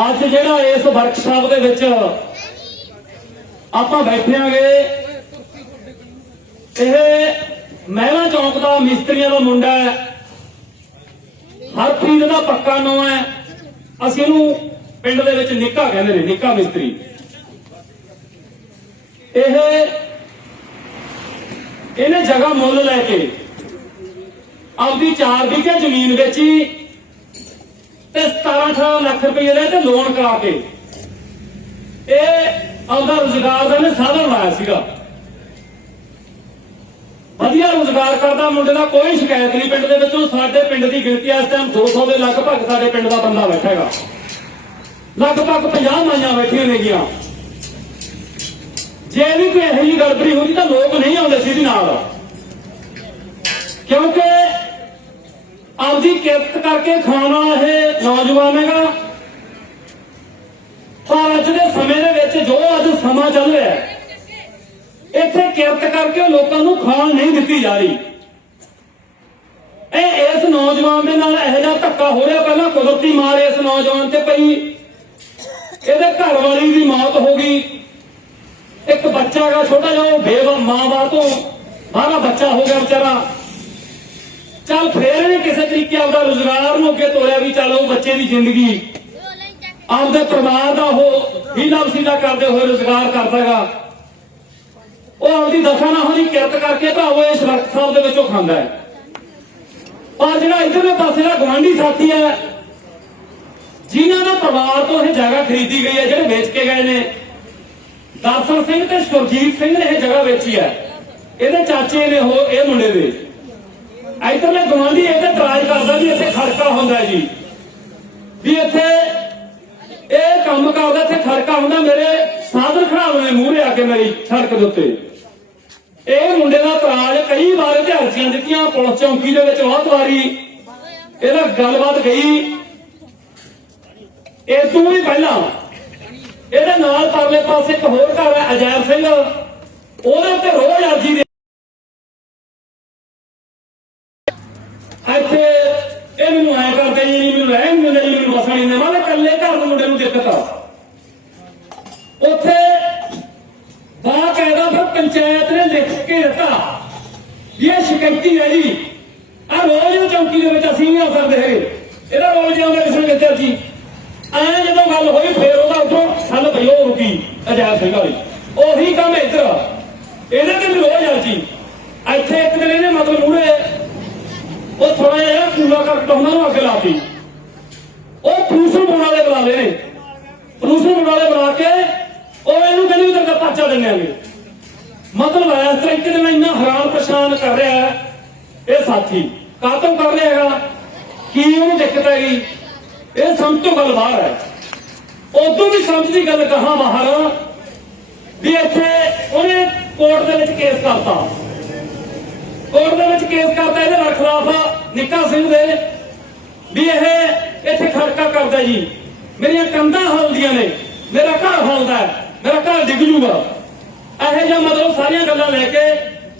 ਅੱਜ ਜਿਹੜਾ ਇਸ ਵਰਕਸ਼ਾਪ ਦੇ ਵਿੱਚ ਆਪਾਂ ਬੈਠਿਆਂਗੇ ਇਹ ਮਹਿਲਾ ਚੌਂਕ ਦਾ ਮਿਸਤਰੀਆਂ ਦਾ ਮੁੰਡਾ ਹੈ। ਹਰਪ੍ਰੀਤ ਦਾ ਪੱਕਾ ਨਾਂ ਹੈ। ਅਸੀਂ ਇਹਨੂੰ ਪਿੰਡ ਦੇ ਵਿੱਚ ਨਿੱਕਾ ਕਹਿੰਦੇ ਨੇ, ਨਿੱਕਾ ਮਿਸਤਰੀ। ਇਹ ਇਹਨੇ ਜਗ੍ਹਾ ਮੁੱਲ ਲੈ ਕੇ ਆਪਦੀ 4 ਵਿਗੇ ਜ਼ਮੀਨ ਵੇਚੀ। ਤੇ 17 ਲੱਖ ਰੁਪਏ ਦੇ ਤੇ ਲੋਨ ਕਰਾ ਕੇ। ਇਹ ਆਪਦਾ ਰੋਜ਼ਗਾਰ ਦਾ ਨੇ ਸਾਧਨ ਲਾਇਆ ਸੀਗਾ। ਵਧੀਆ ਰੋਜ਼ਗਾਰ ਕਰਦਾ ਮੁੰਡੇ ਦਾ ਕੋਈ ਸ਼ਿਕਾਇਤ ਨਹੀਂ ਪਿੰਡ ਦੇ ਵਿੱਚੋਂ। ਸਾਡੇ ਪਿੰਡ ਦੀ ਗਿਣਤੀ ਇਸ ਟਾਈਮ 200 ਦੇ ਲਗਭਗ ਸਾਡੇ ਪਿੰਡ ਦਾ ਬੰਦਾ ਬੈਠਾ ਹੈਗਾ। ਲਗਭਗ 50 ਮਾਈਆਂ ਬੈਠੀਆਂ ਨੇਗੀਆਂ ਜੇ ਵੀ ਕੋਈ ਇਹੋ ਜਿਹੀ ਗੜਬੜੀ ਹੁੰਦੀ ਤਾਂ ਲੋਕ ਨਹੀਂ ਆਉਂਦੇ ਸੀ ਇਹਦੇ ਨਾਲ। ਕਿਉਂਕਿ ਆਪਦੀ ਕਿਰਤ ਕਰਕੇ ਖਾਣਾ ਇਹ ਨੌਜਵਾਨ ਹੈਗਾ। ਪਰ ਅੱਜ ਦੇ ਸਮੇਂ ਦੇ ਵਿੱਚ ਜੋ ਅੱਜ ਸਮਾਂ ਚੱਲ ਰਿਹਾ ਹੈ, ਇੱਥੇ ਕਿਰਤ ਕਰਕੇ ਲੋਕਾਂ ਨੂੰ ਖਾਣ ਨਹੀਂ ਦਿੱਤੀ ਜਾ ਰਹੀ। ਇਹ ਇਸ ਨੌਜਵਾਨ ਦੇ ਨਾਲ ਇਹੋ ਜਿਹਾ ਧੱਕਾ ਹੋ ਰਿਹਾ, ਪਹਿਲਾਂ ਕੁਦਰਤੀ ਮਾਰ ਇਸ ਨੌਜਵਾਨ ਤੇ ਪਈ। ਇਹਦੇ ਘਰ ਵਾਲੀ ਦੀ ਮੌਤ ਹੋ ਗਈ। ਇੱਕ ਬੱਚਾ ਹੈਗਾ ਛੋਟਾ ਜਿਹਾ, ਉਹ ਬੇਵਾ ਮਾਂ-ਬਾਪ ਤੋਂ ਬਾਹਰਾ ਬੱਚਾ ਹੋ ਗਿਆ ਵਿਚਾਰਾ। ਚੱਲ ਫੇਰ ਵੀ ਕਿਸੇ ਤਰੀਕੇ ਆਪਦਾ ਰੋਜ਼ਗਾਰ ਨੂੰ ਅੱਗੇ ਤੋਰਿਆ ਵੀ ਚੱਲ ਉਹ ਬੱਚੇ ਦੀ ਜ਼ਿੰਦਗੀ ਆਪਦੇ ਪਰਿਵਾਰ ਦਾ ਉਹ ਹੀਲਾ ਵਸੀਲਾ ਕਰਦੇ ਹੋਏ ਰੋਜ਼ਗਾਰ ਕਰਦਾਗਾ। ਉਹ ਆਪਦੀ ਦਫਾ ਨਾ ਹੋਣੀ ਕਿਰਤ ਕਰਕੇ ਭਾਵੇਂ ਇਸ ਵਕਤ ਸਾਹਿਬ ਦੇ ਵਿੱਚੋਂ ਖਾਂਦਾ ਹੈ। ਪਰ ਜਿਹੜਾ ਇਧਰਲੇ ਪਾਸੇ ਦਾ ਗਵਾਂਢੀ ਸਾਥੀ ਹੈ, ਜਿਨ੍ਹਾਂ ਦਾ ਪਰਿਵਾਰ ਤੋਂ ਇਹ ਜਗ੍ਹਾ ਖਰੀਦੀ ਗਈ ਹੈ, ਜਿਹੜੇ ਵੇਚ ਕੇ ਗਏ ਨੇ ਦਰਸ਼ਨ ਸਿੰਘ ਤੇ ਸੁਰਜੀਤ ਸਿੰਘ ਨੇ ਇਹ ਜਗ੍ਹਾ ਵੇਚੀ ਹੈ। ਇਹਦੇ ਚਾਚੇ ਨੇ ਹੋ ਇਹ ਮੁੰਡੇ ਦੇ। ਇਧਰਲੇ ਗਵਾਂਢੀ ਇਹਦੇ ਤਰਾਜ ਕਰਦਾ ਵੀ ਇੱਥੇ ਖੜਕਾ ਹੁੰਦਾ ਜੀ। ਵੀ ਇੱਥੇ ਇਹ ਕੰਮ ਕਰਦਾ, ਇੱਥੇ ਖੜਕਾ ਹੁੰਦਾ, ਮੇਰੇ ਸਾਧਨ ਖੜਾਉਣੇ ਮੂਹਰੇ ਆ ਕੇ ਮੇਰੀ ਸੜਕ ਦੇ ਉੱਤੇ। ਇਹ ਮੁੰਡੇ ਦਾ ਇਤਰਾਜ਼ ਕਈ ਵਾਰ ਝਾਂਸੀਆਂ ਦਿੱਤੀਆਂ, ਪੁਲਿਸ ਚੌਂਕੀ ਦੇ ਵਿੱਚ ਬਹੁਤ ਵਾਰੀ। ਇਹਦਾ ਗੱਲਬਾਤ ਗਈ ਇਸ ਤੋਂ ਵੀ ਪਹਿਲਾਂ। ਇਹਦੇ ਨਾਲ ਪਰਲੇ ਪਾਸੇ ਇੱਕ ਹੋਰ ਘਰ ਹੈ ਅਜੈਬ ਸਿੰਘ। ਉਹਦੇ ਤੇ ਰੋਜ਼ ਅਰਜੀ ਦੇ ਇੱਥੇ ਇਹ ਮੈਨੂੰ ਐ ਕਰਦੇ ਜੀ ਮੈਨੂੰ ਰਹਿਣ ਨਹੀਂ ਦਿੰਦੇ ਜੀ ਮੈਨੂੰ ਵਸਣ ਨਹੀਂ ਦਿੰਦੇ ਮੈਂ ਕਿਹਾ ਇਕੱਲੇ ਘਰ ਦੇ ਮੁੰਡੇ ਨੂੰ ਦਿੱਕਤ ਆ ਉੱਥੇ ਬਾ ਕਾਇਦਾ ਫਿਰ ਪੰਚਾਇਤ ਨੇ ਲਿਖ ਕੇ ਦਿੱਤਾ ਵੀ ਇਹ ਸ਼ਿਕਾਇਤੀ ਹੈ ਜੀ ਆ ਰੋਜ਼ ਉਹ ਚੌਂਕੀ ਦੇ ਵਿੱਚ ਅਸੀਂ ਨਹੀਂ ਆ ਸਕਦੇ ਹੈਗੇ ਇਹਦਾ ਰੋਜ਼ ਜਿਉਂਦੇ ਕਿਸੇ ਨੇ ਦਿੱਤੇ ਜੀ ਐ ਜਦੋਂ ਗੱਲ ਹੋਈ ਫੇਰ ਉਹਦਾ ਉੱਥੋਂ ਹੱਲ ਭਈ ਉਹ ਰੁਕੀ ਅਜਾਇਬ ਸਿੰਘ ਵਾਲੀ ਉਹੀ ਕੰਮ ਇੱਧਰ ਇਹਦੇ ਤੇ ਵੀ ਰੋਜ਼ ਅਰਜੀ ਇੱਥੇ ਇੱਕ ਦਿਨ ਇਹਨੇ ਮਤਲਬ ਮੂਹਰੇ ਉਹ ਥੋੜਾ ਜਿਹਾ ਕੂਲਾ ਕਰਕੇ ਉਹਨਾਂ ਨੂੰ ਅੱਗ ਲਾਤੀ ਉਹ ਪ੍ਰੂਸਨ ਬੋਣ ਵਾਲੇ ਬੁਲਾ ਲਏ ਨੇ ਪ੍ਰੂਸਨ ਬੋਣ ਵਾਲੇ ਬੁਲਾ ਕੇ ਉਹ ਇਹਨੂੰ ਕਹਿੰਦੇ ਵੀ ਤੇਰਾ ਪਰਚਾ ਦਿੰਨੇਗੇ ਮਤਲਬ ਇਸ ਤਰੀਕੇ ਦੇ ਨਾਲ ਇੰਨਾ ਹੈਰਾਨ ਪਰੇਸ਼ਾਨ ਕਰ ਰਿਹਾ ਹੈ। ਇਹ ਸਾਥੀ ਕਾਤੋਂ ਕਰ ਰਿਹਾ ਹੈਗਾ? ਕੀ ਉਹਨੂੰ ਦਿੱਕਤ ਹੈਗੀ? ਇਹ ਸਮਝ ਤੋਂ ਗੱਲ ਬਾਹਰ ਹੈ। ਉਦੋਂ ਵੀ ਸਮਝ ਦੀ ਗੱਲ ਕਹਾਂ ਬਾਹਰ, ਵੀ ਇੱਥੇ ਉਹਨੇ ਕੋਰਟ ਦੇ ਵਿੱਚ ਕੇਸ ਕਰਤਾ। ਕੋਰਟ ਦੇ ਵਿੱਚ ਕੇਸ ਕਰਤਾ, ਇਹਦੇ ਖਿਲਾਫ ਨਿੱਕਾ ਸਿੰਘ ਦੇ ਵੀ ਇਹ ਇੱਥੇ ਖੜਕਾ ਕਰਦਾ ਜੀ। ਮੇਰੀਆਂ ਕੰਧਾਂ ਹਲਦੀਆਂ ਨੇ, ਮੇਰਾ ਘਰ ਹਲਦਾ ਮੇਰਾ ਘਰ ਡਿੱਗ ਜੂਗਾ। ਇਹੋ ਜਿਹਾ ਮਤਲਬ ਸਾਰੀਆਂ ਗੱਲਾਂ ਲੈ ਕੇ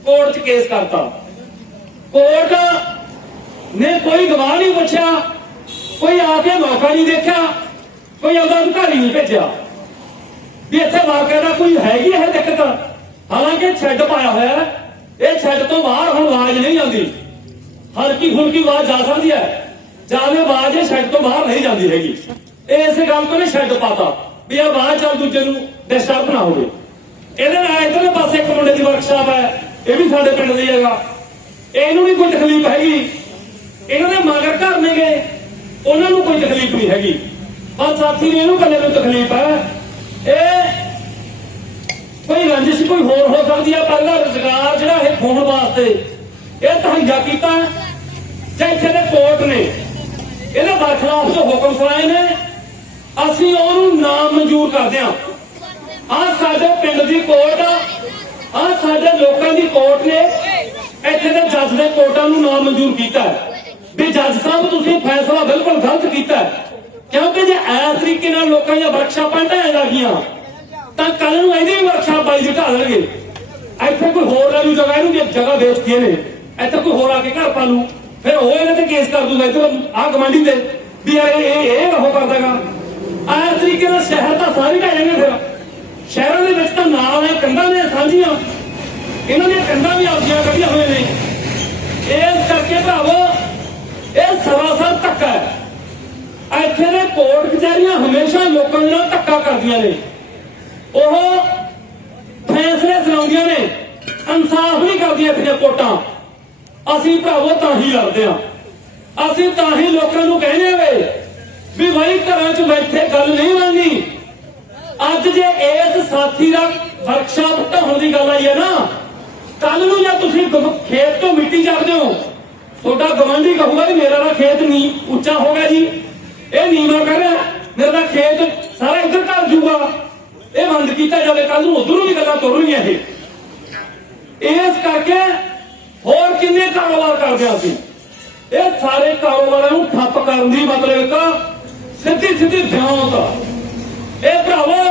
ਕੋਰਟ 'ਚ ਕੇਸ ਕਰਤਾ। ਕੋਰਟ ਨੇ ਕੋਈ ਗਵਾਹ ਨਹੀਂ ਪੁੱਛਿਆ, ਕੋਈ ਆ ਕੇ ਮੌਕਾ ਨਹੀਂ ਦੇਖਿਆ, ਕੋਈ ਆਪਦਾ ਅਧਿਕਾਰੀ ਨਹੀਂ ਭੇਜਿਆ। ਵੀ ਇੱਥੇ ਵਾਕਿਆ ਦਾ ਕੋਈ ਹੈਗੀ ਹੈ ਦਿੱਕਤ? ਹਾਲਾਂਕਿ ਛੱਡ ਪਾਇਆ ਹੋਇਆ ਇਹ ਛੱਡ ਤੋਂ ਬਾਹਰ ਹੁਣ ਆਵਾਜ਼ ਨਹੀਂ ਆਉਂਦੀ। ਹਲਕੀ ਫੁਲਕੀ ਆਵਾਜ਼ ਜਾ ਸਕਦੀ ਹੈ। ਜਾਵੇ ਆਵਾਜ਼, ਇਹ ਛੱਡ ਤੋਂ ਬਾਹਰ ਨਹੀਂ ਜਾਂਦੀ ਹੈਗੀ। ਇਹ ਇਸੇ ਗੱਲ ਤੋਂ ਨੇ ਛੱਡ ਪਾਤਾ ਵੀ ਇਹ ਆਵਾਜ਼ ਚੱਲ ਦੂਜੇ ਨੂੰ ਡਿਸਟਰਬ ਨਾ ਹੋਵੇ। ਇਹਦੇ ਨਾਲ ਇਧਰਲੇ ਪਾਸੇ ਇੱਕ ਮੁੰਡੇ ਦੀ ਵਰਕਸ਼ਾਪ ਹੈ, ਇਹ ਵੀ ਸਾਡੇ ਪਿੰਡ ਦੀ ਹੈਗਾ। ਇਹਨੂੰ ਨਹੀਂ ਕੋਈ ਤਕਲੀਫ ਹੈਗੀ। ਇਹਨਾਂ ਦੇ ਮਗਰ ਘਰ ਨੇ ਗਏ ਉਹਨਾਂ ਨੂੰ ਕੋਈ ਤਕਲੀਫ ਨਹੀਂ ਹੈਗੀ। ਪਰ ਸਾਥੀ ਨੇ ਇਹਨੂੰ ਕੱਲੇ ਨੂੰ ਤਕਲੀਫ ਹੈ। ਇਹ ਕੋਈ ਰੰਜਿਸ਼ ਕੋਈ ਹੋਰ ਹੋ ਸਕਦੀ ਹੈ ਪਰ ਇਹਦਾ ਰੁਜ਼ਗਾਰ ਜਿਹੜਾ ਇਹ ਖੋਣ ਵਾਸਤੇ, ਇਹ ਤਹਈਆ ਕੀਤਾ ਜਾਂ ਇੱਥੇ ਦੇ ਕੋਰਟ ਨੇ। ਇਹਦੇ ਬਰਖਲਾਫ ਜੋ ਹੁਕਮ ਸੁਣਾਏ ਨੇ, ਅਸੀਂ ਉਹਨੂੰ ਨਾ ਮਨਜ਼ੂਰ ਕਰਦੇ ਹਾਂ। ਆ ਸਾਡੇ ਪਿੰਡ ਦੀ ਕੋਰਟ ਆ। ਸਾਡੇ ਲੋਕਾਂ ਦੀ ਕੋਰਟ ਨੇ ਇੱਥੇ ਦੇ ਜੱਜ ਦੇ ਕੋਰਟਾਂ ਨੂੰ ਨਾ ਮਨਜ਼ੂਰ ਕੀਤਾ ਵੀ ਜੱਜ ਸਾਹਿਬ, ਤੁਸੀਂ ਫੈਸਲਾ ਬਿਲਕੁਲ ਗਲਤ ਕੀਤਾ ਕਿਉਂਕਿ ਜੇ ਇਸ ਤਰੀਕੇ ਨਾਲ ਲੋਕਾਂ ਦੀਆਂ ਵਰਕਸ਼ਾਪਾਂ ਢਾਇਆ ਲੱਗੀਆਂ ਤਾਂ ਕੱਲ ਨੂੰ ਇਹਦੀ ਵੀ ਵਰਕਸ਼ਾਪ ਬਾਈ ਜੀ ਢਾ ਦੇਣਗੇ। ਇੱਥੇ ਕੋਈ ਹੋਰ ਲੈ ਲੂ ਜਗ੍ਹਾ ਇਹਨੂੰ ਜੇ ਜਗ੍ਹਾ ਵੇਚਦੀ ਨੇ ਇੱਥੇ ਕੋਈ ਹੋਰ ਆ ਕੇ ਘਰ ਪਾ ਲੂ। ਫਿਰ ਉਹ ਇਹਨਾਂ ਤੇ ਕੇਸ ਕਰ ਦੂਗਾ, ਇੱਥੇ ਆ ਗਵਾਂਢੀ ਤੇ। ਵੀ ਯਾਰ ਇਹ ਉਹ ਕਰਦਾਗਾ। ਆਹ ਤਰੀਕੇ ਨਾਲ ਸ਼ਹਿਰ ਤਾਂ ਸਾਰੇ ਢਹਿ ਜਾਣਗੇ ਫਿਰ। ਸ਼ਹਿਰਾਂ ਦੇ ਵਿੱਚ ਤਾਂ ਨਾਲ ਹੈ ਕੰਧਾਂ ਨੇ ਸਾਂਝੀਆਂ। ਇਹਨਾਂ ਦੀਆਂ ਕੰਧਾਂ ਵੀ ਆਪਦੀਆਂ ਕੱਢੀਆਂ ਹੋਏ ਨੇ। ਇਸ ਕਰਕੇ ਭਰਾਵੋ, ਇਹ ਸਰਾਸਰ ਧੱਕਾ ਹੈ। ਇੱਥੇ ਦੇ ਕੋਰਟ ਕਚਹਿਰੀਆਂ ਹਮੇਸ਼ਾ ਲੋਕਾਂ ਨਾਲ ਧੱਕਾ ਕਰਦੀਆਂ ਨੇ। ਉਹ ਫੈਸਲੇ ਸੁਣਾਉਂਦੀਆਂ ਨੇ। ਇਨਸਾਫ ਨਹੀਂ ਕਰਦੀਆਂ ਇੱਥੇ ਕੋਟਾਂ। ਅਸੀਂ ਭਰਾਵੋ ਤਾਂ ਹੀ ਲੜਦੇ ਆ ਅਸੀਂ ਤਾਂ ਹੀ ਲੋਕਾਂ ਨੂੰ ਕਹਿੰਦੇ ਵੇ ਵੀ ਭਾਈ ਘਰਾਂ 'ਚ ਬੈਠੇ ਗੱਲ ਨਹੀਂ ਬਣਨੀ। ਅੱਜ ਜੇ ਇਸ ਸਾਥੀ ਦਾ ਵਰਕਸ਼ਾਪ ਢਾਉਣ ਦੀ ਗੱਲ ਆਈ ਹੈ ਨਾ ਕੱਲ ਨੂੰ ਜੇ ਤੁਸੀਂ ਖੇਤ ਤੋਂ ਮਿੱਟੀ ਚੱਕਦੇ ਹੋ, ਤੁਹਾਡਾ ਗਵਾਂਢੀ ਕਹੂਗਾ ਵੀ ਮੇਰਾ ਤਾਂ ਖੇਤ ਨਹੀਂ ਉੱਚਾ ਹੋ ਗਿਆ ਜੀ। ਇਹ ਨੀਵਾਂ ਕਰ ਰਿਹਾ ਮੇਰਾ ਤਾਂ ਖੇਤ ਸਾਰਾ ਇੱਧਰ ਘਰ ਜੂਗਾ। ਇਹ ਬੰਦ ਕੀਤਾ ਜਾਵੇ ਕੱਲ ਨੂੰ ਉਧਰੋਂ ਵੀ ਗੱਲਾਂ ਤੁਰ ਰਹੀਆਂ ਇਹ। ਇਸ ਕਰਕੇ ਹੋਰ ਕਿੰਨੇ ਕਾਰੋਬਾਰ ਕਰਦੇ ਹਾਂ ਅਸੀਂ? ਇਹ ਸਾਰੇ ਕਾਰੋਬਾਰਾਂ ਨੂੰ ਠੱਪ ਕਰਨ ਦੀ ਮਤਲਬ ਇੱਕ ਸਿੱਧੀ ਸਿੱਧੀ ਵਿਉਂਤ ਇਹ ਭਰਾਵੋ,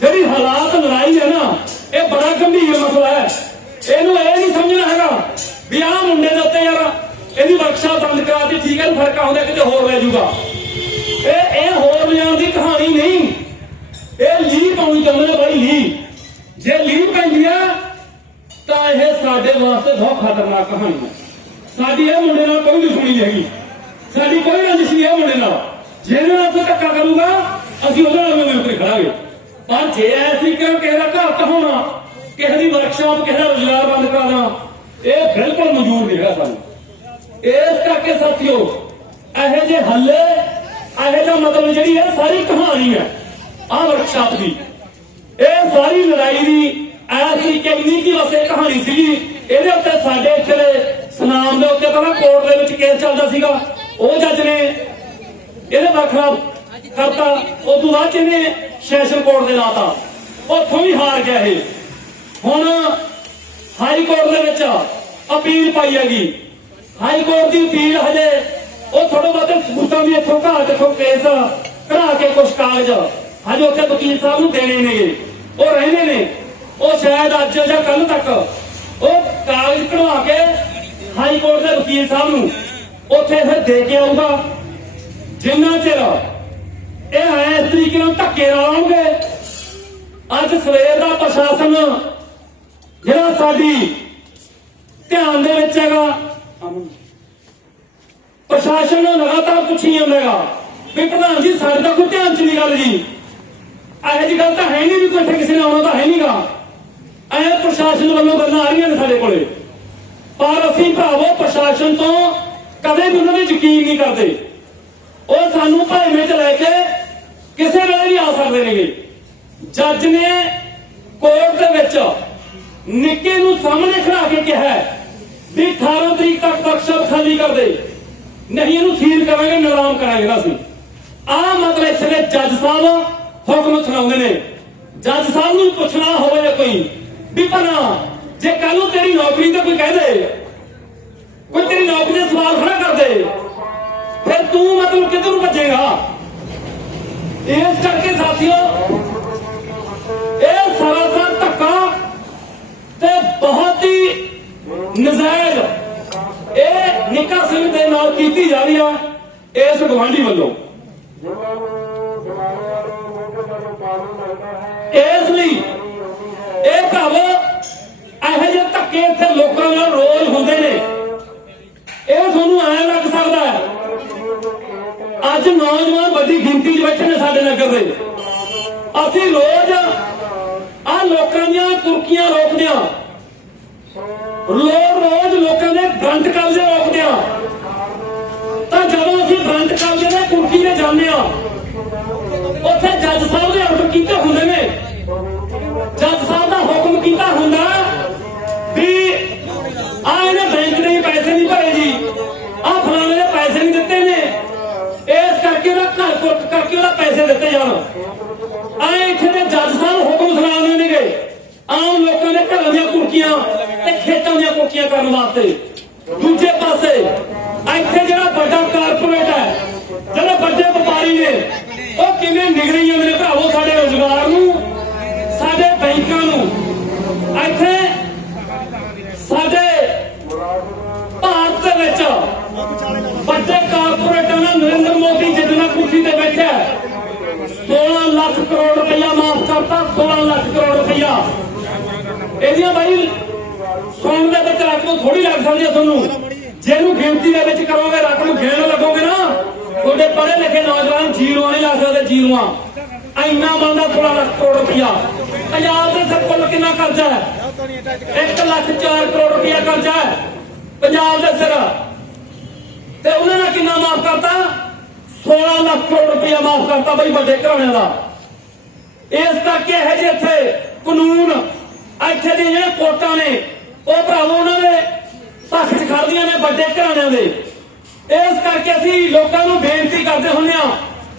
ਜਿਹੜੀ ਹਾਲਾਤ ਲੜਾਈ ਹੈ ਨਾ, ਇਹ ਬੜਾ ਗੰਭੀਰ ਮਸਲਾ ਹੈ। ਇਹਨੂੰ ਇਹ ਨਹੀਂ ਸਮਝਣਾ ਹੈਗਾ ਵੀ ਆਹ ਮੁੰਡੇ ਦੇ ਉੱਤੇ ਯਾਰ ਇਹਦੀ ਵਰਕਸ਼ਾਪ ਬੰਦ ਕਰਾ ਠੀਕ ਹੈ ਫ਼ਰਕ ਆਉਂਦਾ, ਕਿਤੇ ਹੋਰ ਲੈ ਜਾਊਗਾ। ਇਹ ਇਹ ਹੋਰ ਲਿਆਉਣ ਦੀ ਕਹਾਣੀ ਨਹੀਂ। ਇਹ ਲੀ ਪਾਉਣੀ ਚਾਹੁੰਦੇ ਨੇ ਬਾਈ ਲੀ ਜੇ ਲੀ ਪੈਂਦੀ ਆ, ਤਾਂ ਇਹ ਸਾਡੇ ਵਾਸਤੇ ਬਹੁਤ ਖਤਰਨਾਕ ਕਹਾਣੀ ਹੈ। ਸਾਡੀ ਇਹ ਮੁੰਡੇ ਨਾਲ ਕੋਈ ਦੁਸ਼ਮਣੀ ਨਹੀਂ ਹੈਗੀ। ਸਾਡੀ ਕੋਈ ਰੰਜਿਸ਼ ਨਹੀਂ ਹੈ ਮੁੰਡੇ ਨਾਲ। ਜਿਹਨਾਂ ਨਾਲ ਧੱਕਾ ਕਰੂਗਾ ਅਸੀਂ ਉਹਦੇ ਨਾਲ ਮਿਲ ਕੇ ਖੜਾਂਗੇ। ਪਰ ਜੇ ਐਸੀ ਕਿ ਕਿਸੇ ਦਾ ਘਰ ਕਹਾਉਣਾ ਕਿਸੇ ਦੀ ਵਰਕਸ਼ਾਪ ਕਿਸੇ ਦਾ ਰੁਜ਼ਗਾਰ ਬੰਦ ਕਰਾਉਣਾ ਇਹ ਬਿਲਕੁਲ ਮਨਜ਼ੂਰ ਨਹੀਂ ਹੈਗਾ ਸਾਨੂੰ। ਇਸ ਕਰਕੇ ਸਾਥੀਓ, ਇਹੋ ਜਿਹੇ ਹੱਲੇ, ਇਹੋ ਜਿਹਾ ਮਤਲਬ ਜਿਹੜੀ ਹੈ, ਸਾਰੀ ਕਹਾਣੀ ਹੈ, ਆਹ ਵਰਕਸ਼ਾਪ ਦੀ। ਇਹ ਸਾਰੀ ਲੜਾਈ ਦੀ ਐਸੀ ਕਿੰਨੀ ਕੀ ਵਸੇ ਕਹਾਣੀ ਸੀਗੀ, ਇਹਦੇ ਉੱਤੇ ਸਾਡੇ ਇੱਥੇ ਦੇ ਸੁਨਾਮ ਦੇ ਉੱਤੇ ਪਹਿਲਾਂ ਕੋਰਟ ਦੇ ਵਿੱਚ ਕੇਸ ਚੱਲਦਾ ਸੀਗਾ। ਉਹ ਜੱਜ ਨੇ ਇਹਦੇ ਬਰਖਲਾਫ ਕਰਤਾ ਉਹ ਤੋਂ ਬਾਅਦ 'ਚ ਇਹਨੇ ਸੈਸ਼ਨ ਕੋਰਟ ਦੇ ਲਾਤਾ? ਉੱਥੋਂ ਵੀ ਹਾਰ ਗਿਆ ਇਹ। ਹੁਣ ਹਾਈ ਕੋਰਟ ਦੇ ਵਿੱਚ ਅਪੀਲ ਪਾਈ ਹੈਗੀ। ਹਾਈ ਕੋਰਟ ਦੀ ਅਪੀਲ ਹਜੇ ਉਹ ਥੋੜੇ ਬਹੁਤੇ ਸਬੂਤਾਂ ਵੀ ਇੱਥੋਂ ਘਾ ਦੇਖੋ ਕੇਸ ਕਢਾ ਕੇ ਕੁਝ ਕਾਗਜ਼ ਹਜੇ ਉੱਥੇ ਵਕੀਲ ਸਾਹਿਬ ਨੂੰ ਦੇਣੇ ਨੇਗੇ। ਉਹ ਰਹਿੰਦੇ ਨੇ। ਉਹ ਸ਼ਾਇਦ ਅੱਜ ਜਾਂ ਕੱਲ ਤੱਕ ਉਹ ਕਾਗਜ਼ ਕਢਵਾ ਕੇ ਹਾਈ ਕੋਰਟ ਦੇ ਵਕੀਲ ਸਾਹਿਬ ਨੂੰ ਉੱਥੇ ਫਿਰ ਦੇ ਕੇ ਆਊਗਾ। ਜਿੰਨਾ ਚਿਰ ਇਹ ਇਸ ਤਰੀਕੇ ਨਾਲ ਧੱਕੇ ਨਾਲ ਆਉਣਗੇ ਅੱਜ ਸਵੇਰ ਦਾ ਪ੍ਰਸ਼ਾਸਨ, ਜਿਹੜਾ ਸਾਡੀ ਧਿਆਨ ਦੇ ਵਿੱਚ ਹੈਗਾ, ਪ੍ਰਸ਼ਾਸਨ ਨੂੰ ਲਗਾਤਾਰ ਪੁੱਛੀ ਜਾਂਦਾਗਾ ਵੀ ਪ੍ਰਧਾਨ ਜੀ, ਸਾਡੇ ਤਾਂ ਕੋਈ ਧਿਆਨ ਚ ਨਹੀਂ ਗੱਲ ਜੀ। ਇਹੋ ਜੀ ਗੱਲ ਤਾਂ ਹੈ ਨਹੀਂ ਵੀ ਕੋਈ ਇੱਥੇ ਕਿਸੇ ਨੇ ਆਉਣਾ ਤਾਂ ਹੈ ਨਹੀਂਗਾ ਐ ਪ੍ਰਸ਼ਾਸਨ ਵੱਲੋਂ ਗੱਲਾਂ ਆ ਰਹੀਆਂ ਨੇ ਸਾਡੇ ਕੋਲੇ। ਪਰ ਅਸੀਂ ਭਰਾਵੋ, ਪ੍ਰਸ਼ਾਸਨ ਤੋਂ ਕਦੇ ਵੀ ਉਹਨਾਂ ਦੇ ਯਕੀਨ ਨਹੀਂ ਕਰਦੇ। ਉਹ ਸਾਨੂੰ ਭਾਈਵੇਂ ਚ ਲੈ ਕੇ ਕਿਸੇ ਵੇਲੇ ਵੀ ਆ ਸਕਦੇ ਨੇਗੇ। ਜੱਜ ਨੇ ਕੋਰਟ ਦੇ ਵਿੱਚ ਨਿੱਕੇ ਨੂੰ ਸਾਹਮਣੇ ਖੜਾ ਕੇ ਕਿਹਾ ਵੀ 18 ਤਰੀਕ ਤੱਕ ਵਰਕਸ਼ਾਪ ਖਾਲੀ ਕਰ ਦੇ। ਨਹੀਂ, ਇਹਨੂੰ ਸੀਲ ਕਰਾਂਗੇ ਨਿਲਾਮ ਕਰਾਂਗੇ ਨਾ ਅਸੀਂ। ਆ ਮਤਲਬ ਇੱਥੇ ਦੇ ਜੱਜ ਸਾਹਿਬ ਹੁਕਮ ਸੁਣਾਉਂਦੇ ਨੇ। ਜੱਜ ਸਾਹਿਬ ਨੂੰ ਪੁੱਛਣਾ ਹੋਵੇ ਕੋਈ, ਵੀ ਭਲਾ, ਜੇ ਕੱਲ ਨੂੰ ਤੇਰੀ ਨੌਕਰੀ ਤੇ ਕੋਈ ਕਹਿ ਦੇ, ਕੋਈ ਤੇਰੀ ਨੌਕਰੀ ਦੇ ਸਵਾਲ ਖੜਾ ਕਰ ਦੇ ਫਿਰ ਤੂੰ ਮਤਲਬ ਕਿੱਧਰ ਨੂੰ ਭੱਜੇਗਾ? ਇਸ ਕਰਕੇ ਸਾਥੀਓ, ਇਹ ਸਰਾਸਰ ਧੱਕਾ ਤੇ ਬਹੁਤ ਹੀ ਨਜ਼ਾਇਜ਼ ਇਹ ਨਿੱਕਾ ਸਿੰਘ ਦੇ ਨਾਲ ਕੀਤੀ ਜਾ ਰਹੀ ਆ, ਇਸ ਗਵਾਂਢੀ ਵੱਲੋਂ। ਇਸ ਲਈ ਇਹ ਭਰਾਵੋ, ਇਹੋ ਜਿਹੇ ਧੱਕੇ ਇੱਥੇ ਲੋਕਾਂ ਨਾਲ ਰੋਜ਼ ਹੁੰਦੇ ਨੇ। ਇਹ ਤੁਹਾਨੂੰ ਐਂ ਅੱਜ ਨੌਜਵਾਨ ਵੱਡੀ ਗਿਣਤੀ 'ਚ ਬੈਠੇ ਨੇ ਸਾਡੇ ਨਗਰ ਦੇ। ਅਸੀਂ ਰੋਜ਼ ਆ ਲੋਕਾਂ ਦੀਆਂ ਕੁਰਕੀਆਂ ਰੋਕਦੇ ਹਾਂ। ਰੋਜ਼ ਰੋਜ਼ ਲੋਕਾਂ ਦੇ ਗੰਦ ਕਬਜ਼ੇ ਰੋਕਦੇ ਹਾਂ। ਤਾਂ ਜਦੋਂ ਅਸੀਂ ਗੰਦ ਕਬਜ਼ੇ ਦੇ ਕੁਰਕੀ ਤੇ ਜਾਂਦੇ ਹਾਂ, ਉੱਥੇ ਜੱਜ ਸਾਹਿਬ ਦੇ ਆਰਡਰ ਕੀਤੇ ਦੀਆਂ ਕਰਨ ਵਾਸਤੇ। ਦੂਜੇ ਪਾਸੇ, ਇੱਥੇ ਜਿਹੜਾ ਵੱਡਾ ਕਾਰਪੋਰੇਟ ਹੈ, ਜਿਹੜੇ ਵੱਡੇ ਵਪਾਰੀ ਨੇ, ਉਹ ਕਿਵੇਂ ਨਿਗਰੀ ਜਾਂਦੇ ਨੇ ਭਰਾਵੋ ਸਾਡੇ ਰੋਜ਼ਗਾਰ ਨੂੰ, ਸਾਡੇ ਬੈਂਕਾਂ ਨੂੰ? ਇੱਥੇ ਸਾਡੇ ਭਾਰਤ ਦੇ ਵਿੱਚ ਵੱਡੇ ਕਾਰਪੋਰੇਟਾਂ ਨਾਲ ਨਰਿੰਦਰ ਮੋਦੀ ਜਿੱਦ ਕੁਰਸੀ ਤੇ ਬੈਠਿਆ 16 ਲੱਖ ਕਰੋੜ ਰੁਪਇਆ ਮਾਫ ਕਰਤਾ 16 ਲੱਖ ਕਰੋੜ ਰੁਪਇਆ ਇਹਦੀਆਂ ਬਾਈ ਸੁਣਨ ਦੇ ਵਿੱਚ ਰੱਖ ਰਕਮ ਥੋੜੀ ਲੱਗ ਸਕਦੀ ਹੈ ਤੁਹਾਨੂੰ। ਜੇ ਇਹਨੂੰ ਗਿਣਤੀ ਦੇ ਵਿੱਚ ਕਰੋਗੇ ਰਕਮ ਗਿਣਨ ਲੱਗੋਗੇ ਨਾ। ਤੁਹਾਡੇ ਪੜ੍ਹੇ ਲਿਖੇ ਨੌਜਵਾਨ ਜੀਰੋਆਂ ਨਹੀਂ ਲਾ ਸਕਦੇ, ਜੀਰੋਆਂ। ਇੰਨਾ ਬਣਦਾ 16 ਲੱਖ ਕਰੋੜ ਰੁਪਇਆ ਪੰਜਾਬ ਦੇ ਸਿਰ ਕੁੱਲ ਕਿੰਨਾ ਕਰਜ਼ਾ ਹੈ? 1 ਲੱਖ 4 ਕਰੋੜ ਰੁਪਇਆ ਕਰਜ਼ਾ ਹੈ ਪੰਜਾਬ ਦੇ ਸਿਰ। ਤੇ ਉਹਨਾਂ ਨੇ ਕਿੰਨਾ ਮਾਫ ਕਰਤਾ? 16 ਲੱਖ ਕਰੋੜ ਰੁਪਇਆ ਮਾਫ ਕਰਤਾ ਬਈ ਵੱਡੇ ਘਰਾਣਿਆਂ ਦਾ। ਇਸ ਕਰਕੇ ਇਹ ਜਿਹੇ ਇੱਥੇ ਕਾਨੂੰਨ, ਇੱਥੇ ਦੀਆਂ ਜਿਹੜੇ ਕੋਰਟਾਂ ਨੇ ਉਹ ਭਰਾਵੋ, ਉਹਨਾਂ ਦੇ ਪੱਖ 'ਚ ਖੜਦੀਆਂ ਨੇ ਵੱਡੇ ਘਰਾਣਿਆਂ ਦੇ। ਇਸ ਕਰਕੇ ਅਸੀਂ ਲੋਕਾਂ ਨੂੰ ਬੇਨਤੀ ਕਰਦੇ ਹੁੰਦੇ ਆ